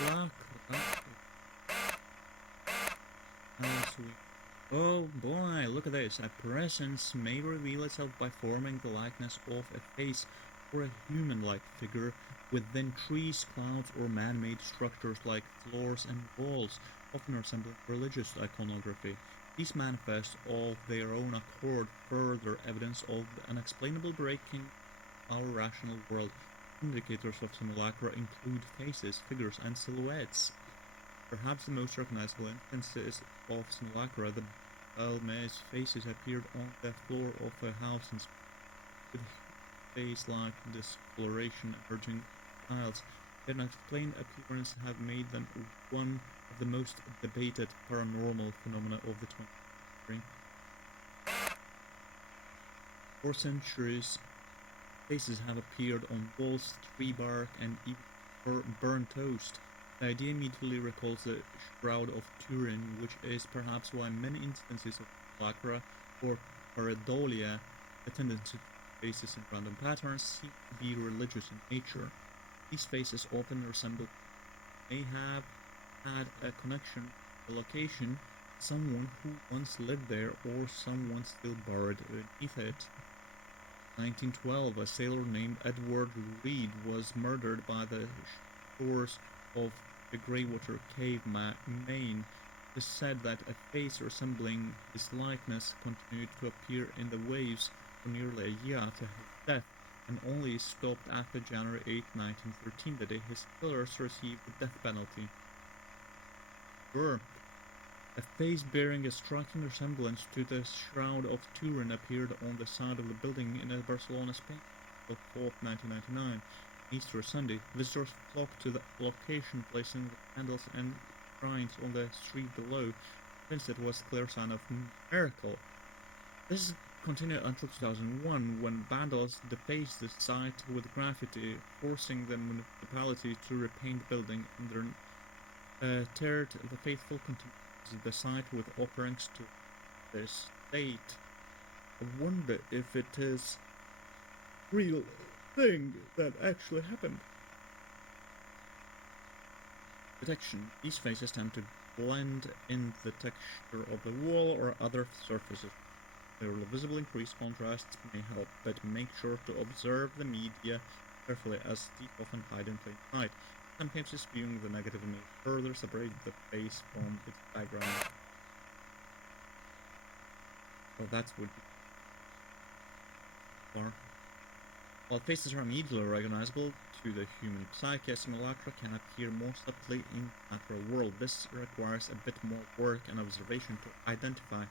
simulacra. Oh boy, look at this. A presence may reveal itself by forming the likeness of a face or a human-like figure within trees, clouds, or man-made structures like floors and walls, often resembling religious iconography. These manifest of their own accord, further evidence of the unexplainable breaking our rational world. Indicators of simulacra include faces, figures, and silhouettes. Perhaps the most recognizable instances of simulacra, the Belmez faces appeared on the floor of a house in with face-like discoloration emerging tiles. Their unexplained appearance have made them one of the most debated paranormal phenomena of the 20th century. For centuries, faces have appeared on walls, tree bark, and even burnt toast. The idea immediately recalls the Shroud of Turin, which is perhaps why many instances of simulacra or pareidolia, a tendency to faces in random patterns, seem to be religious in nature. These faces often resemble may have had a connection to the location, someone who once lived there, or someone still buried beneath it. 1912, a sailor named Edward Reed was murdered by the shores of the Greywater Cave, Maine. It is said that a face resembling his likeness continued to appear in the waves for nearly a year after his death, and only stopped after January 8, 1913, the day his killers received the death penalty. Sure. A face bearing a striking resemblance to the Shroud of Turin appeared on the side of the building in Barcelona, Spain, on 4th, 1999, Easter Sunday. Visitors flocked to the location, placing the candles and shrines on the street below, since it was a clear sign of miracle. This continued until 2001, when vandals defaced the site with graffiti, forcing the municipality to repaint the building, and their the faithful continued the site with offerings to the state. I wonder if it is real thing that actually happened. Detection. These faces tend to blend in the texture of the wall or other surfaces. Their visible increased contrasts may help, but make sure to observe the media carefully, as these often hide in plain sight. Sometimes just viewing the negative may further separate the face from its background. Well, that would be far. While faces are immediately recognizable to the human psyche, simulacra can appear more subtly in the natural world. This requires a bit more work and observation to identify.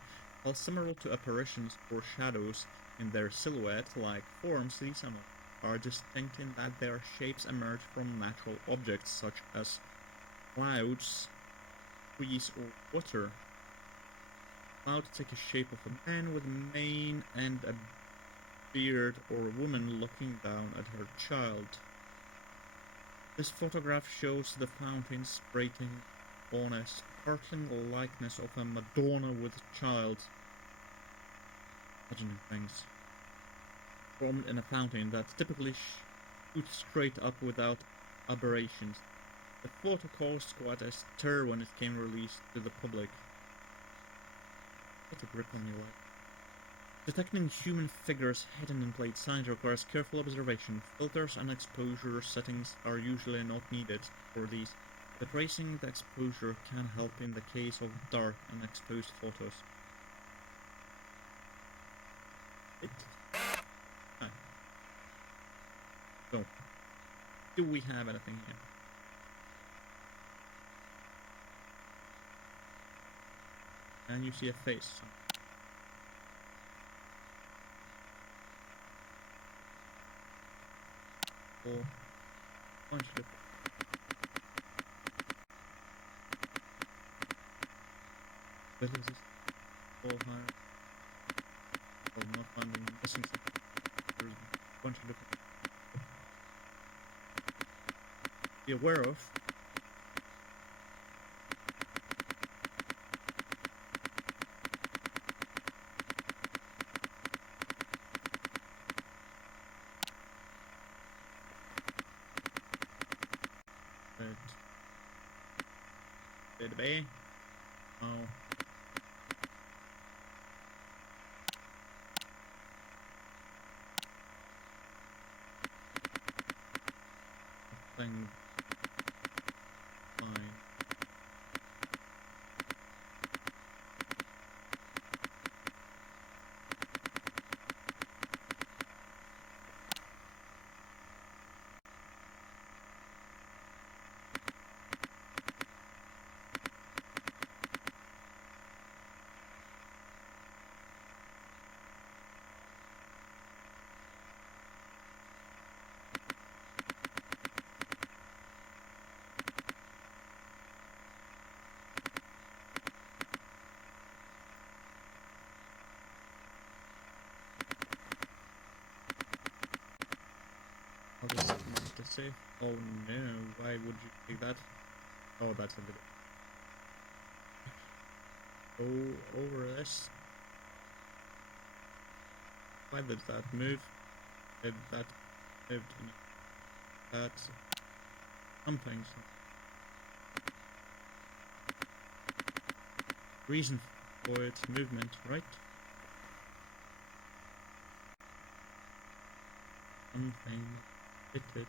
While similar to apparitions or shadows in their silhouette-like forms, these are distinct in that their shapes emerge from natural objects such as clouds, trees, or water. Clouds take the shape of a man with a mane and a beard, or a woman looking down at her child. This photograph shows the fountain spraying on a startling likeness of a Madonna with a child. Imagining things formed in a fountain that typically shoots straight up without aberrations. The photo caused quite a stir when it came released to the public. What a grip on your life. Detecting human figures hidden in plain sight requires careful observation. Filters and exposure settings are usually not needed for these, but raising the exposure can help in the case of dark and exposed photos. So, do we have anything here? And you see a face. Or bunch of villages all higher. Or not finding missing something. There's a bunch of different be aware of. But Baby. Oh. Thing. Fine. I'll just mark the safe. Oh no, why would you take that? Oh, that's a bit. Go over this. Why did that move? Did that move? That's something. Reason for its movement, right? Something hit it.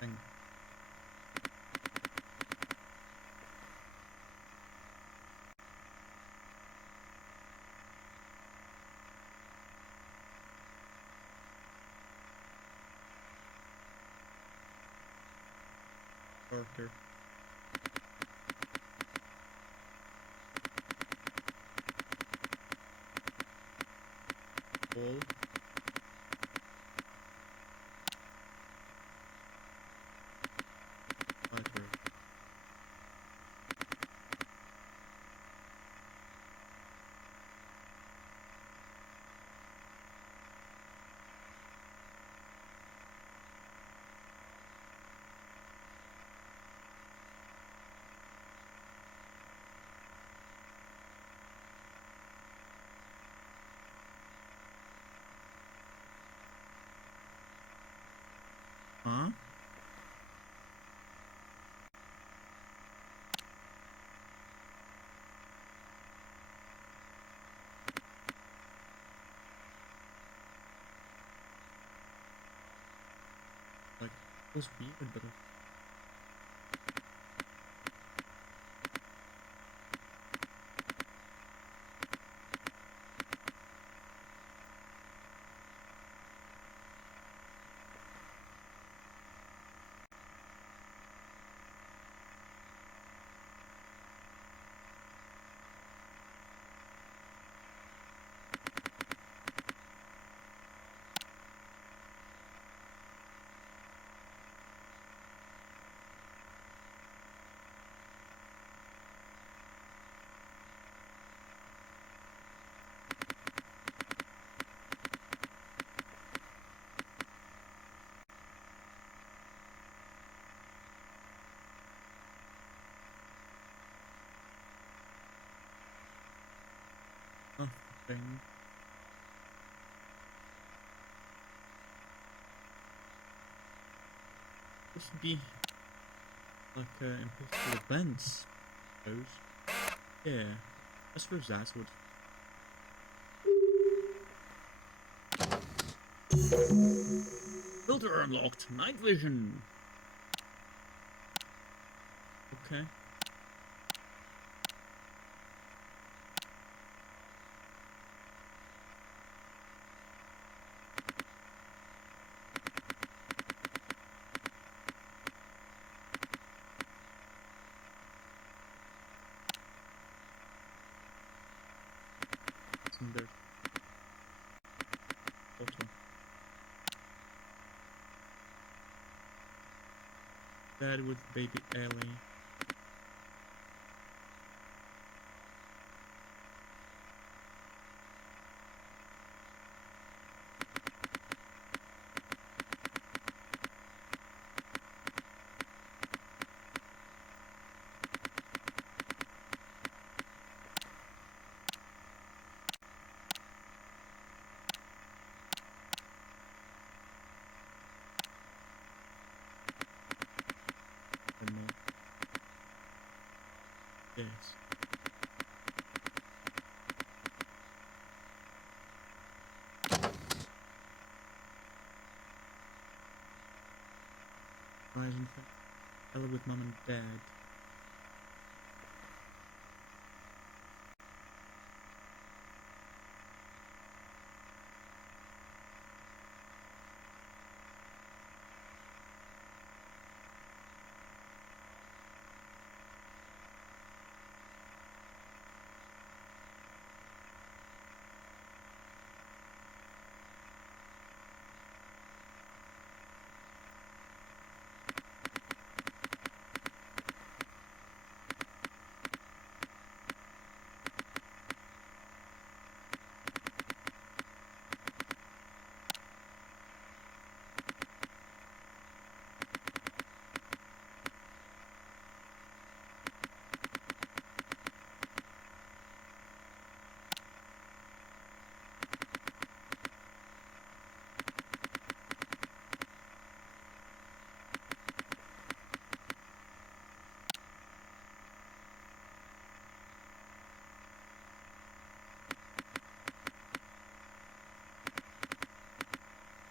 Thing. Character. Ball. Fighter. Huh? Like, it was weird, but nothing. This would be like impossible events, I suppose. Yeah, I suppose that's what. Filter unlocked. Night vision. Okay. And there's also Dad with baby Ellie. And more. Yes. Rising fella with mum and dad.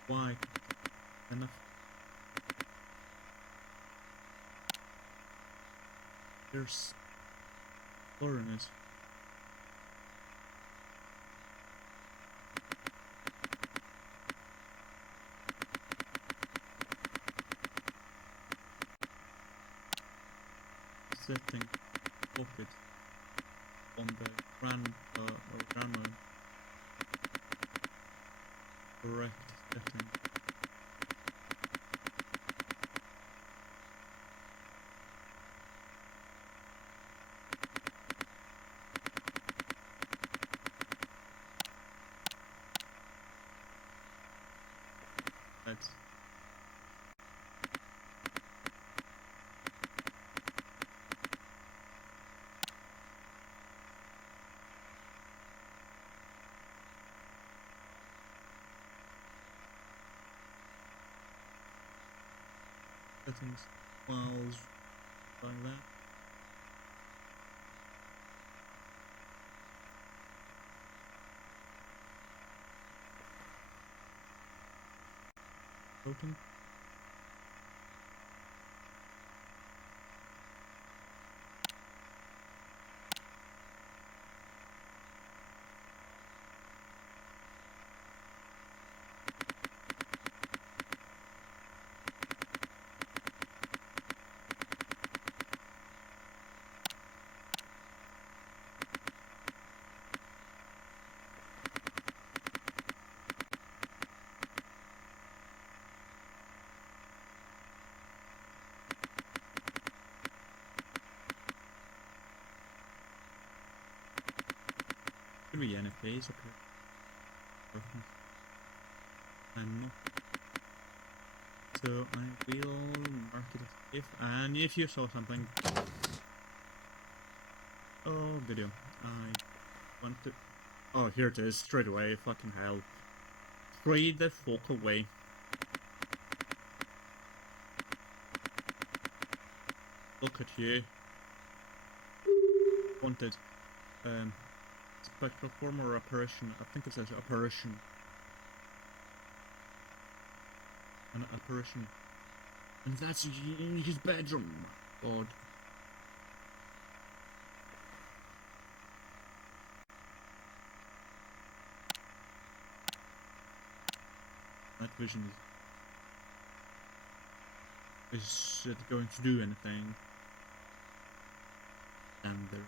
Why? Enough. There's foreigners. Setting pocket on the grandpa or grandma. Correct setting. That's settings files like that. Open. Could be NFAs up here. I'm not. So I will mark it as if, and if you saw something. Oh, video. I want to. Oh, here it is, straight away. Fucking hell. Straight the fuck away. Look at you. Wanted. Spectral form or apparition? I think it says apparition. An apparition. And that's in his bedroom. God. Night vision is it going to do anything? And there.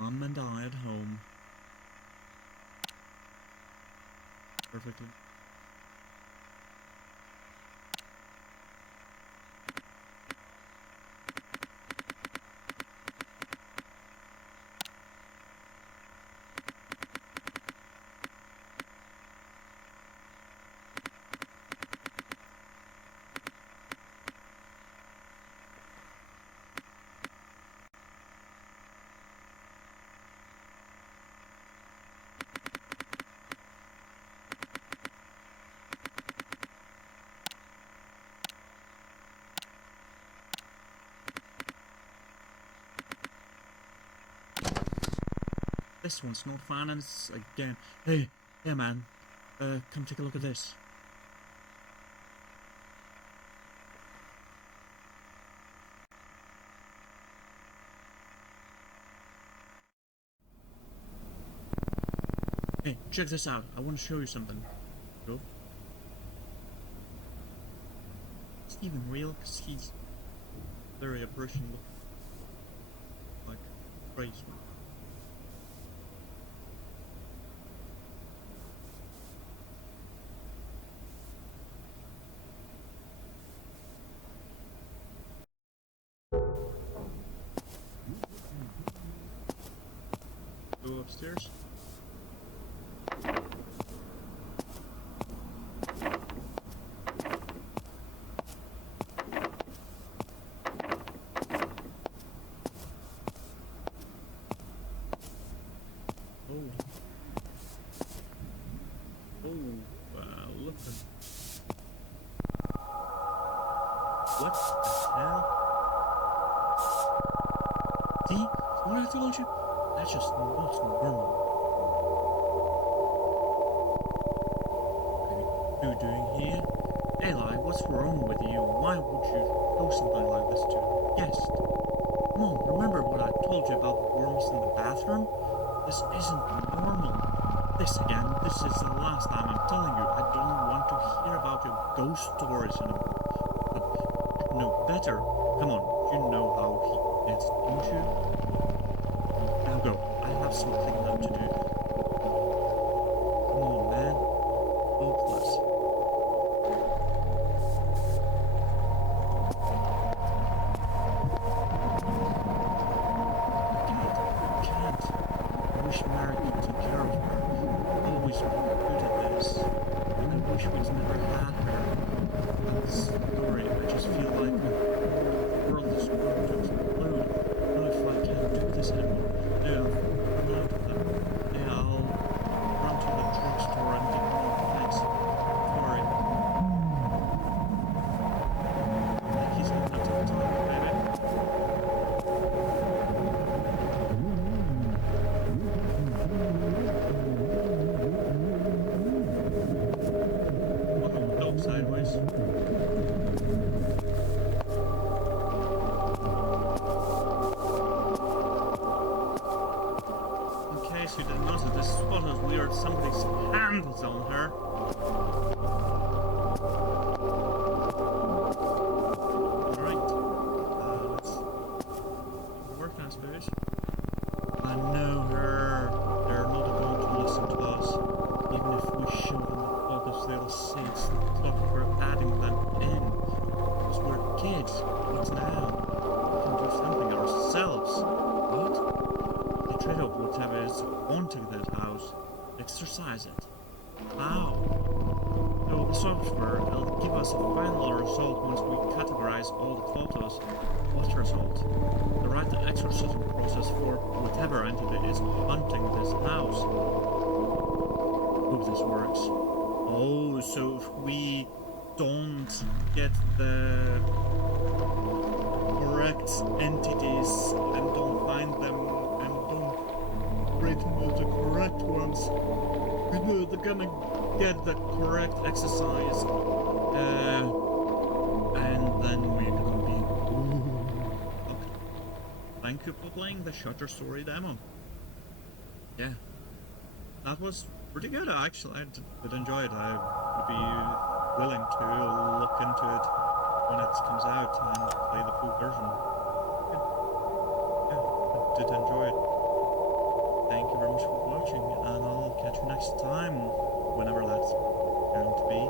Mum and I at home. Perfectly. This one's not finance again. Hey, man. Come take a look at this. Hey, check this out. I want to show you something. Go. It's even real because he's very apparition like crazy. Go upstairs. Look at... What the hell? See? What I told you? That's just not normal. What are you doing here? Eli, what's wrong with you? Why would you do something like this to a guest? Come on, remember what I told you about the worms in the bathroom? This isn't normal. This is the last time I'm telling you. I don't want to hear about your ghost stories anymore. But you know better. Come on, you know how he gets, don't you? Now go. I have some cleaning up to do. Come on, man. Hopeless. I can't. I wish Mary could take care of her. Always been good at this. I wish we'd never had her. That story, I just feel like the world is going to explode. What if I can't do this anymore? Yeah, I'm out of them. Yeah, I'll run to the drugstore and get more things. Sorry. Like he's not up to the top, baby. Sideways. In case you didn't notice, this spot is weird. Somebody's hand is on her. Alright. Let's work, I suppose. I know her. They're not going to listen to us. Even if we show them the photos, they'll see it's talking for adding them in. Because we're kids. What now? We can do something ourselves. What? Get rid of whatever is haunting that house. Exercise it. How? So the software will give us a final result once we categorize all the photos. What result? The right exorcism process for whatever entity is haunting this house. Hope this works. Oh, so if we don't get the correct entities and don't find them and don't bring the correct ones, they're gonna get the correct exercise, and then we're gonna be... Okay. Thank you for playing the Shutter Story demo. Yeah. That was pretty good, actually. I did enjoy it. I would be willing to look into it when it comes out and play the full version. Yeah, I did enjoy it. Thank you very much for watching, and I'll catch you next time, whenever that's going to be.